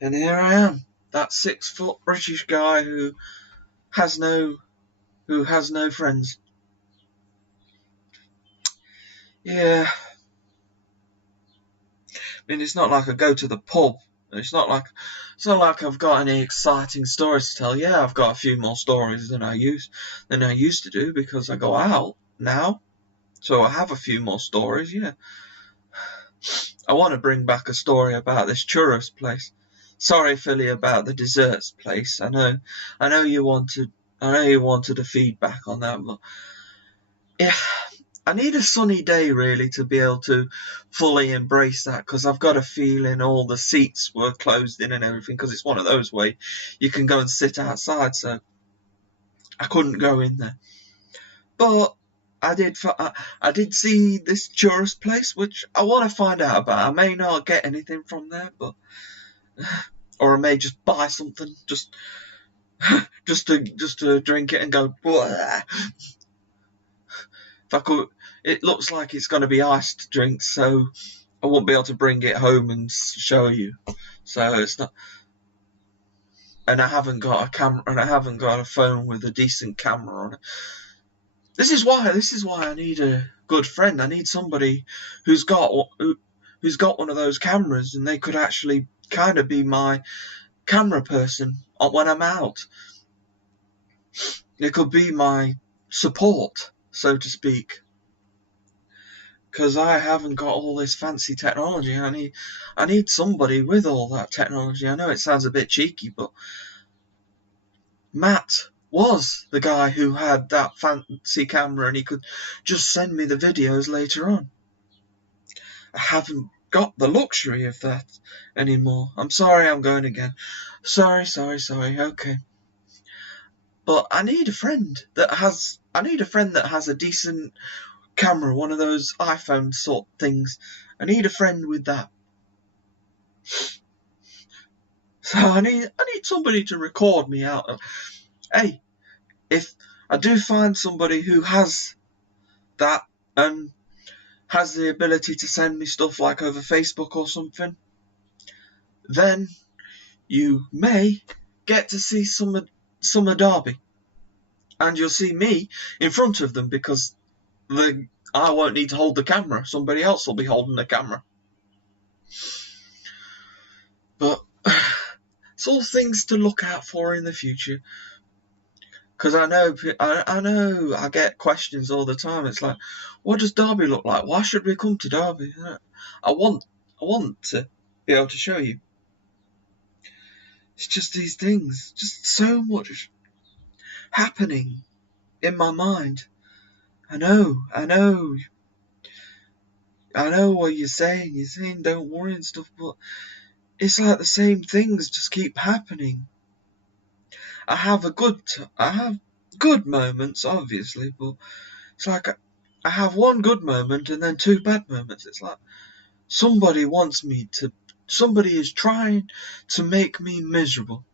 And here I am, that 6-foot British guy who has no friends. Yeah. I mean, it's not like I go to the pub. It's not like I've got any exciting stories to tell. Yeah, I've got a few more stories than I used to do because I go out now. So I have a few more stories, yeah. I want to bring back a story about this churros place. Sorry, Philly, about the desserts place. I know you wanted a feedback on that, but yeah, I need a sunny day really to be able to fully embrace that, because I've got a feeling all the seats were closed in and everything, because it's one of those where you can go and sit outside, so I couldn't go in there. But I did see this churros place, which I want to find out about. I may not get anything from there, but or I may just buy something just to drink it and go. Blah. If I could, it looks like it's going to be iced drinks, so I won't be able to bring it home and show you. So it's not. And I haven't got a camera, and I haven't got a phone with a decent camera on it. This is why I need a good friend. I need somebody who's got one of those cameras, and they could actually kind of be my camera person when I'm out. It could be my support, so to speak. Because I haven't got all this fancy technology. I need somebody with all that technology. I know it sounds a bit cheeky, but Matt was the guy who had that fancy camera, and he could just send me the videos later on. I haven't got the luxury of that anymore. I'm sorry, I'm going again. Sorry, okay. But I need a friend that has a decent camera, one of those iPhone sort things. I need a friend with that. So I need somebody to record me out. Hey, if I do find somebody who has that and has the ability to send me stuff like over Facebook or something, then you may get to see Summer Derby, and you'll see me in front of them because I won't need to hold the camera. Somebody else will be holding the camera. But it's all things to look out for in the future. Because I know I get questions all the time. It's like, what does Derby look like? Why should we come to Derby? I want to be able to show you. It's just these things, just so much happening in my mind. I know what you're saying. You're saying don't worry and stuff, but it's like the same things just keep happening. I have good moments, obviously, but it's like I have one good moment and then two bad moments. It's like somebody is trying to make me miserable.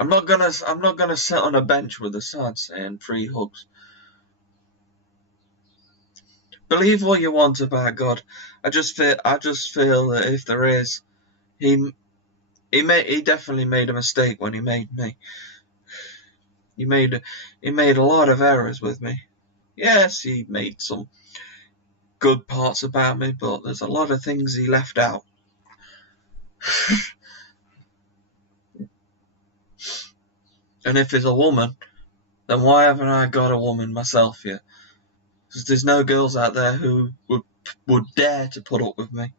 I'm not gonna sit on a bench with a sign saying free hugs. Believe what you want about God. I just feel that if there is, he definitely made a mistake when he made me. He made a lot of errors with me. Yes, he made some good parts about me, but there's a lot of things he left out. And if it's a woman, then why haven't I got a woman myself yet? Because there's no girls out there who would dare to put up with me,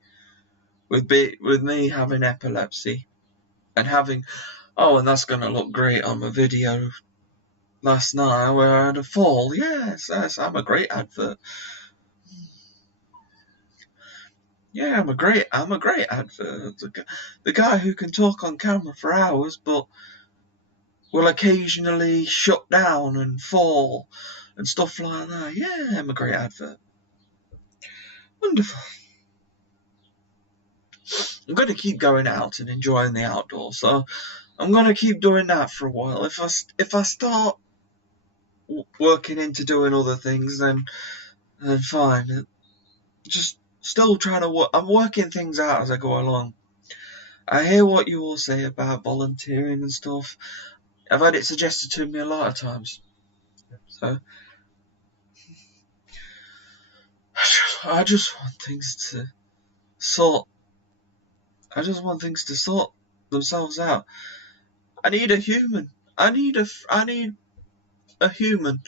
with me having epilepsy, and having, and that's gonna look great on my video last night where I had a fall. Yes, I'm a great advert. Yeah, I'm a great advert. The guy who can talk on camera for hours, but will occasionally shut down and fall and stuff like that. Yeah, I'm a great advert. Wonderful. I'm going to keep going out and enjoying the outdoors, so I'm going to keep doing that for a while. If I start working into doing other things, then fine. Just still trying to work. I'm working things out as I go along. I hear what you all say about volunteering and stuff. I've had it suggested to me a lot of times. So I just want things to sort. I just want things to sort themselves out. I need a human. I need a human.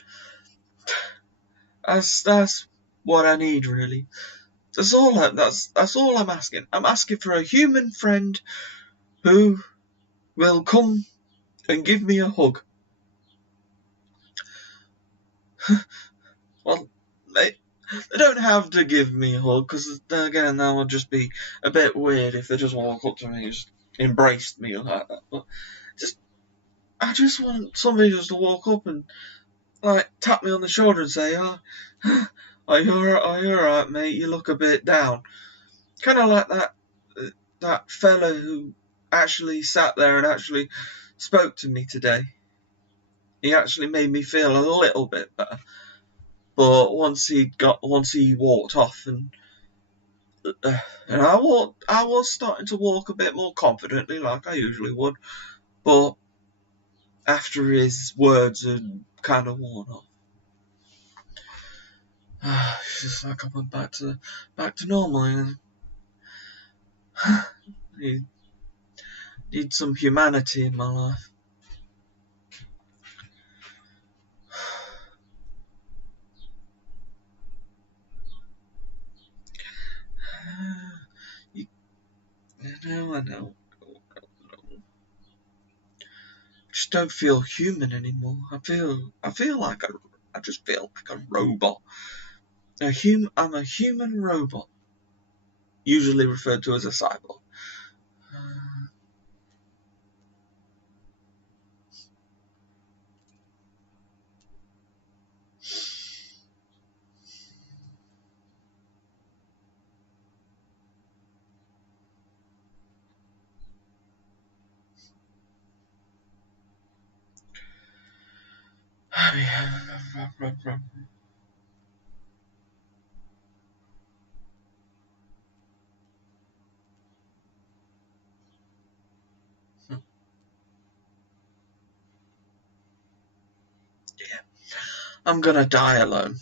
That's what I need, really. That's all I'm asking. I'm asking for a human friend who will come and give me a hug. Well, they don't have to give me a hug, because again, that would just be a bit weird if they just walk up to me and just embraced me like that. But I just want somebody just to walk up and like tap me on the shoulder and say, "Oh, are you alright, mate? You look a bit down." Kind of like that fella who actually sat there and actually spoke to me today. He actually made me feel a little bit better. But once he walked off and I was starting to walk a bit more confidently, like I usually would. But after his words had kind of worn off, it's just like I went back to normal. And need some humanity in my life. I know. I just don't feel human anymore. I just feel like a robot. I'm a human robot, usually referred to as a cyborg. I'm gonna die alone.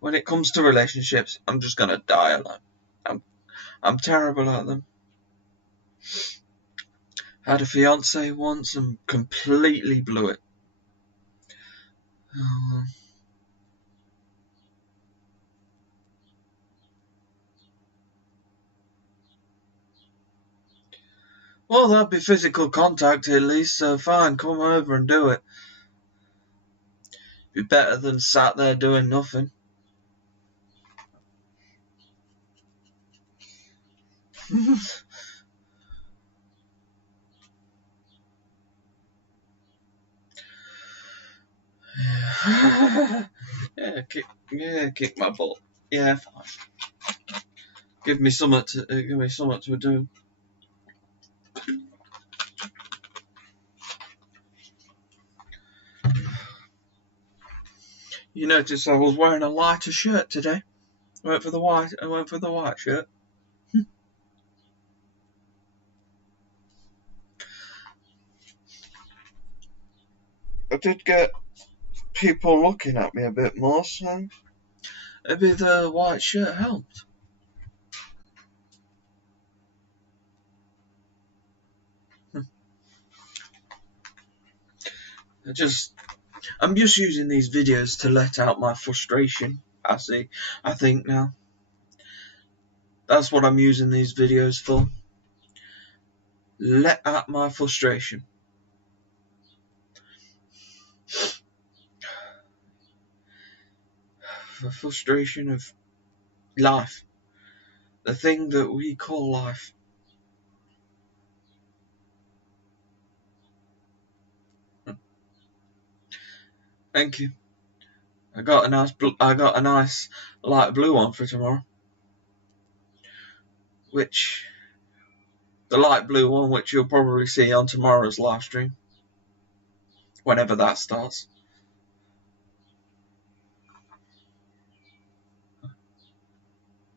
When it comes to relationships, I'm just gonna die alone. I'm terrible at them. Had a fiance once and completely blew it. Oh. Well, that'd be physical contact at least, so fine, come over and do it. Be better than sat there doing nothing. Kick my butt. Yeah, fine. Give me something to do. You notice I was wearing a lighter shirt today. I went for the white shirt. I did get people looking at me a bit more, so maybe the white shirt helped. I'm just using these videos to let out my frustration. I think now. That's what I'm using these videos for. Let out my frustration. The frustration of life. The thing that we call life. Thank you. I got a nice light blue one for tomorrow. The light blue one, which you'll probably see on tomorrow's live stream, whenever that starts.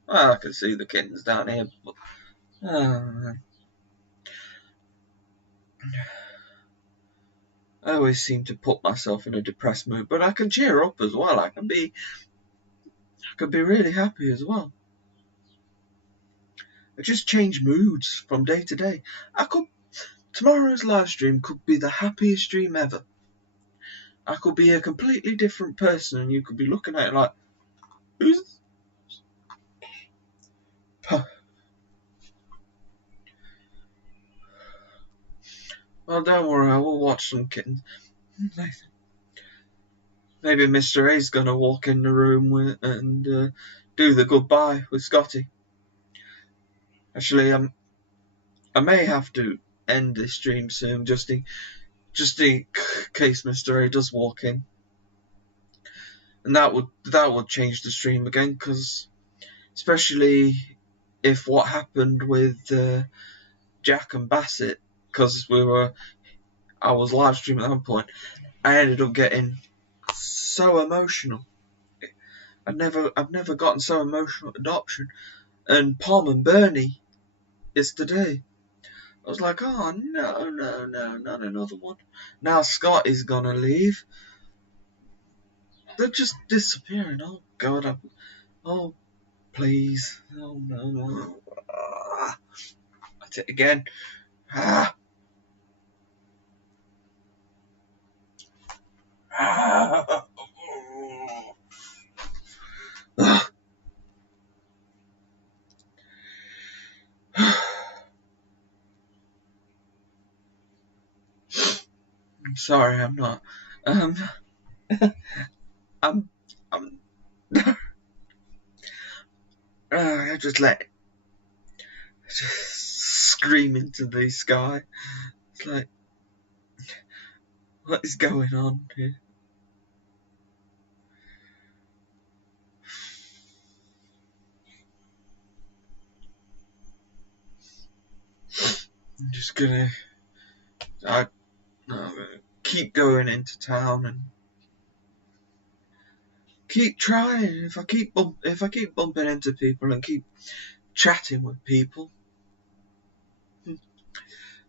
Well, I can see the kittens down here, but I always seem to put myself in a depressed mood, but I can cheer up as well. I can be really happy as well. I just change moods from day to day. Tomorrow's live stream could be the happiest stream ever. I could be a completely different person, and you could be looking at it like, who's this? Well, don't worry, I will watch some kittens. Maybe Mr. A's gonna walk in the room and do the goodbye with Scotty. Actually, I may have to end this stream soon, just in case Mr. A does walk in, and that would change the stream again, because especially if what happened with Jack and Bassett, because I was live streaming at that point, I ended up getting so emotional. I've never gotten so emotional at adoption. And Palm and Bernie is today. I was like, oh no, not another one. Now Scott is gonna leave. They're just disappearing. Oh God, oh please, oh no. That's it again. I'm sorry, I'm not. I'm I just scream into the sky. It's like, what is going on here? I'm just gonna keep going into town and keep trying. If I keep bumping into people and keep chatting with people.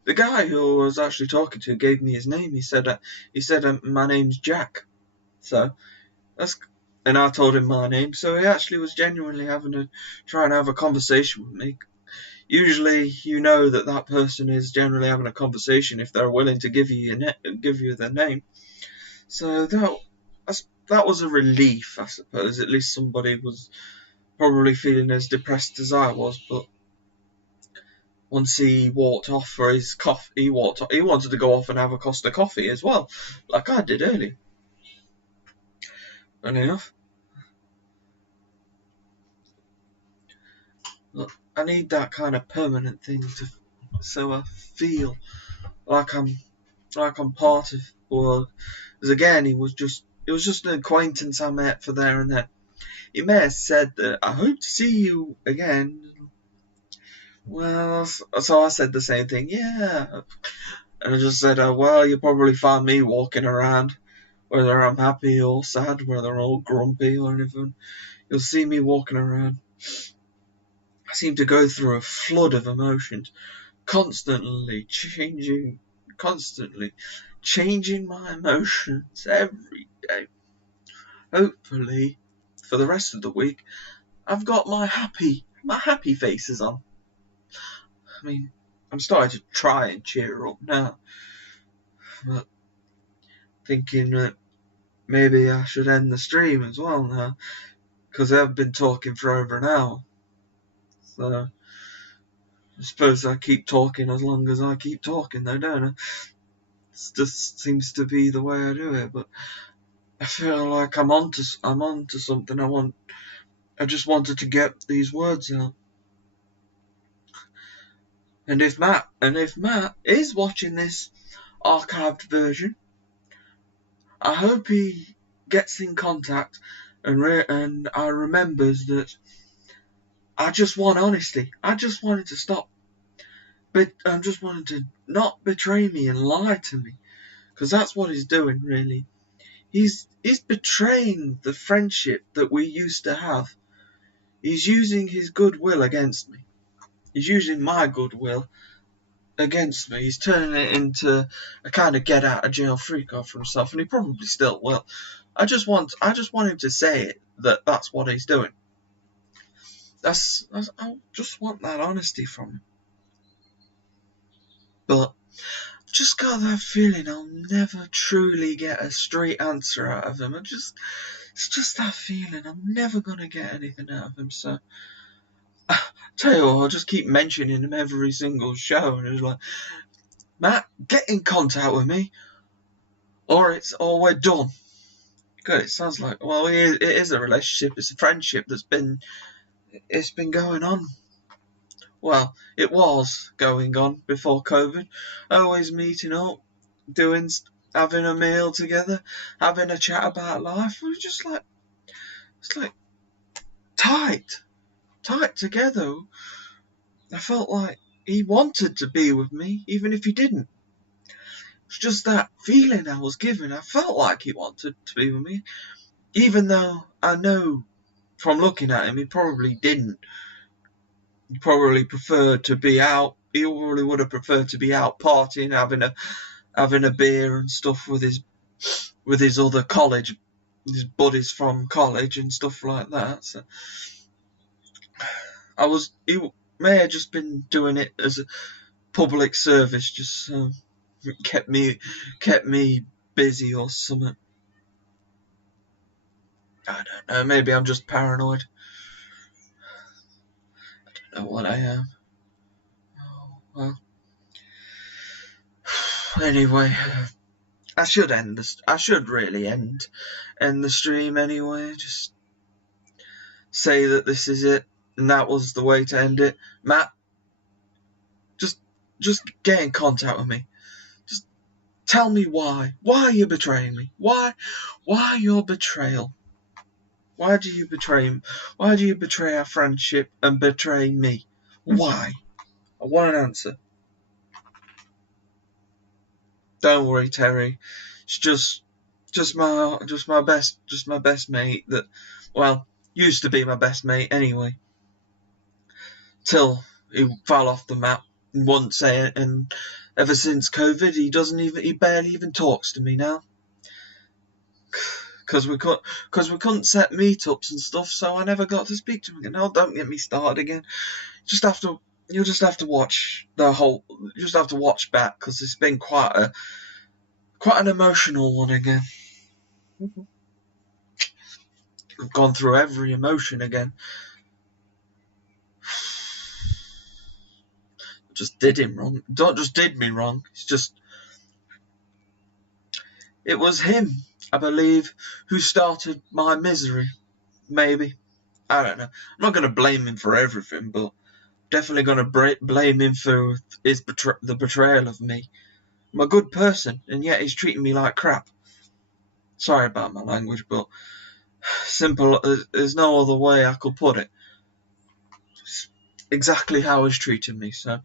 The guy who I was actually talking to gave me his name. He said my name's Jack. So and I told him my name. So he actually was genuinely trying to have a conversation with me. Usually, you know that person is generally having a conversation if they're willing to give you their name. So that was a relief, I suppose. At least somebody was probably feeling as depressed as I was. But once he walked off for his coffee, he wanted to go off and have a Costa coffee as well, like I did earlier. Funny enough. Look, I need that kind of permanent thing so I feel like I'm part of the world. Because again, it was just an acquaintance I met for there and then. He may have said that I hope to see you again. Well, so I said the same thing, yeah. And I just said, well, you'll probably find me walking around, whether I'm happy or sad, whether I'm all grumpy or anything. You'll see me walking around. I seem to go through a flood of emotions, constantly changing my emotions every day. Hopefully, for the rest of the week, I've got my happy faces on. I mean, I'm starting to try and cheer up now, but thinking that maybe I should end the stream as well now, because I've been talking for over an hour. So I suppose I keep talking as long as I keep talking, though, don't I? It just seems to be the way I do it. But I feel like I'm onto something. I just wanted to get these words out. And if Matt is watching this archived version, I hope he gets in contact and remembers that I just want honesty. I just wanted to stop, but I just wanted to not betray me and lie to me, because that's what he's doing, really. He's betraying the friendship that we used to have. He's using his goodwill against me. He's using my goodwill against me. He's turning it into a kind of get out of jail free card for himself, and he probably still will. I just want him to say it, that's what he's doing. I just want that honesty from him. But just got that feeling I'll never truly get a straight answer out of him. It's just that feeling I'm never gonna get anything out of him. So tell you what, I'll just keep mentioning him every single show, and it's like, Matt, get in contact with me, or we're done. Good. It sounds like, well, it is a relationship. It's a friendship that's been going on. Well, it was going on before COVID. Always meeting up, having a meal together, having a chat about life. We were just like, it's like tight together. I felt like he wanted to be with me, even if he didn't. It's just that feeling I was given. I felt like he wanted to be with me, even though I know from looking at him, he probably didn't. He probably preferred to be out. He probably would have preferred to be out partying, having a beer and stuff with his other college, his buddies from college and stuff like that. So he may have just been doing it as a public service, just kept me busy or something. I don't know. Maybe I'm just paranoid. I don't know what I am. Oh, well. Anyway, I should really end the stream anyway. Just say that this is it, and that was the way to end it. Matt, just get in contact with me. Just tell me why. Why are you betraying me? Why your betrayal? Why do you betray him? Why do you betray our friendship and betray me? Why? I want an answer. Don't worry, Terry. It's just my best mate that, well, used to be my best mate anyway, till he fell off the map once, and ever since COVID, he barely even talks to me now. Because we couldn't set meetups and stuff, so I never got to speak to him again. No, don't get me started again. You'll just have to watch back, because it's been quite an emotional one again. I've gone through every emotion again. Just did him wrong. Don't just did me wrong. It was him, I believe, who started my misery. Maybe. I don't know. I'm not going to blame him for everything, but definitely going to blame him for the betrayal of me. I'm a good person, and yet he's treating me like crap. Sorry about my language, but simple. There's no other way I could put it. It's exactly how he's treating me, so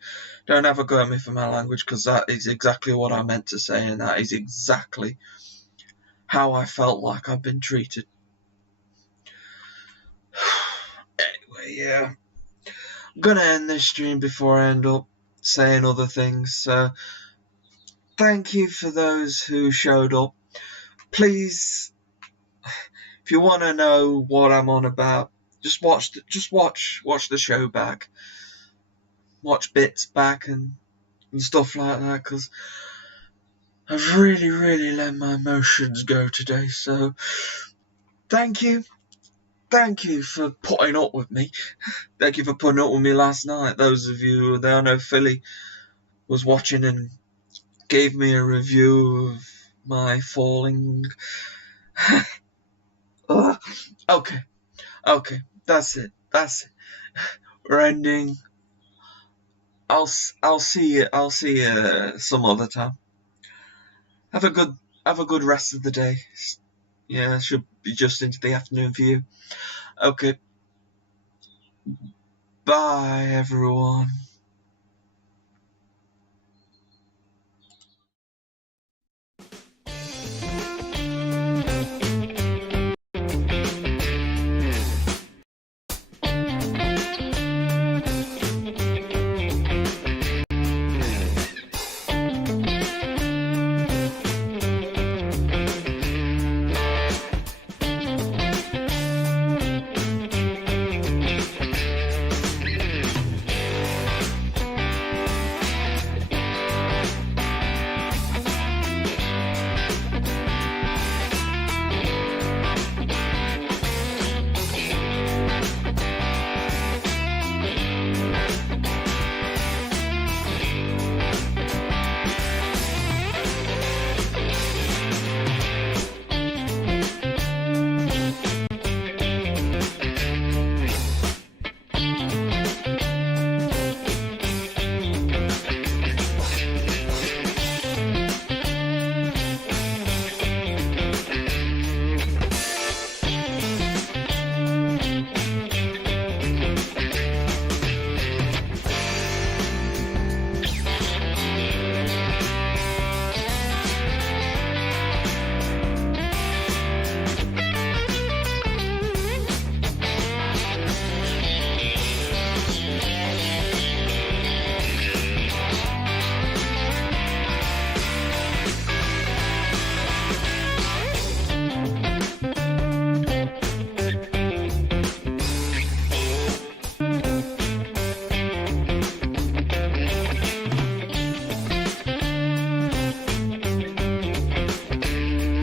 don't have a go at me for my language, because that is exactly what I meant to say, and that is exactly how I felt like I've been treated. Anyway, yeah. I'm gonna end this stream before I end up saying other things, so thank you for those who showed up. Please, if you want to know what I'm on about, just watch the show back, watch bits back and stuff like that, because I've really let my emotions go today. So thank you for putting up with me. Thank you for putting up with me last night. Those of you there, I know Philly was watching and gave me a review of my falling. Okay, that's it. We're ending. I'll see you some other time. Have a good rest of the day. Yeah, it should be just into the afternoon for you. Okay. Bye, everyone.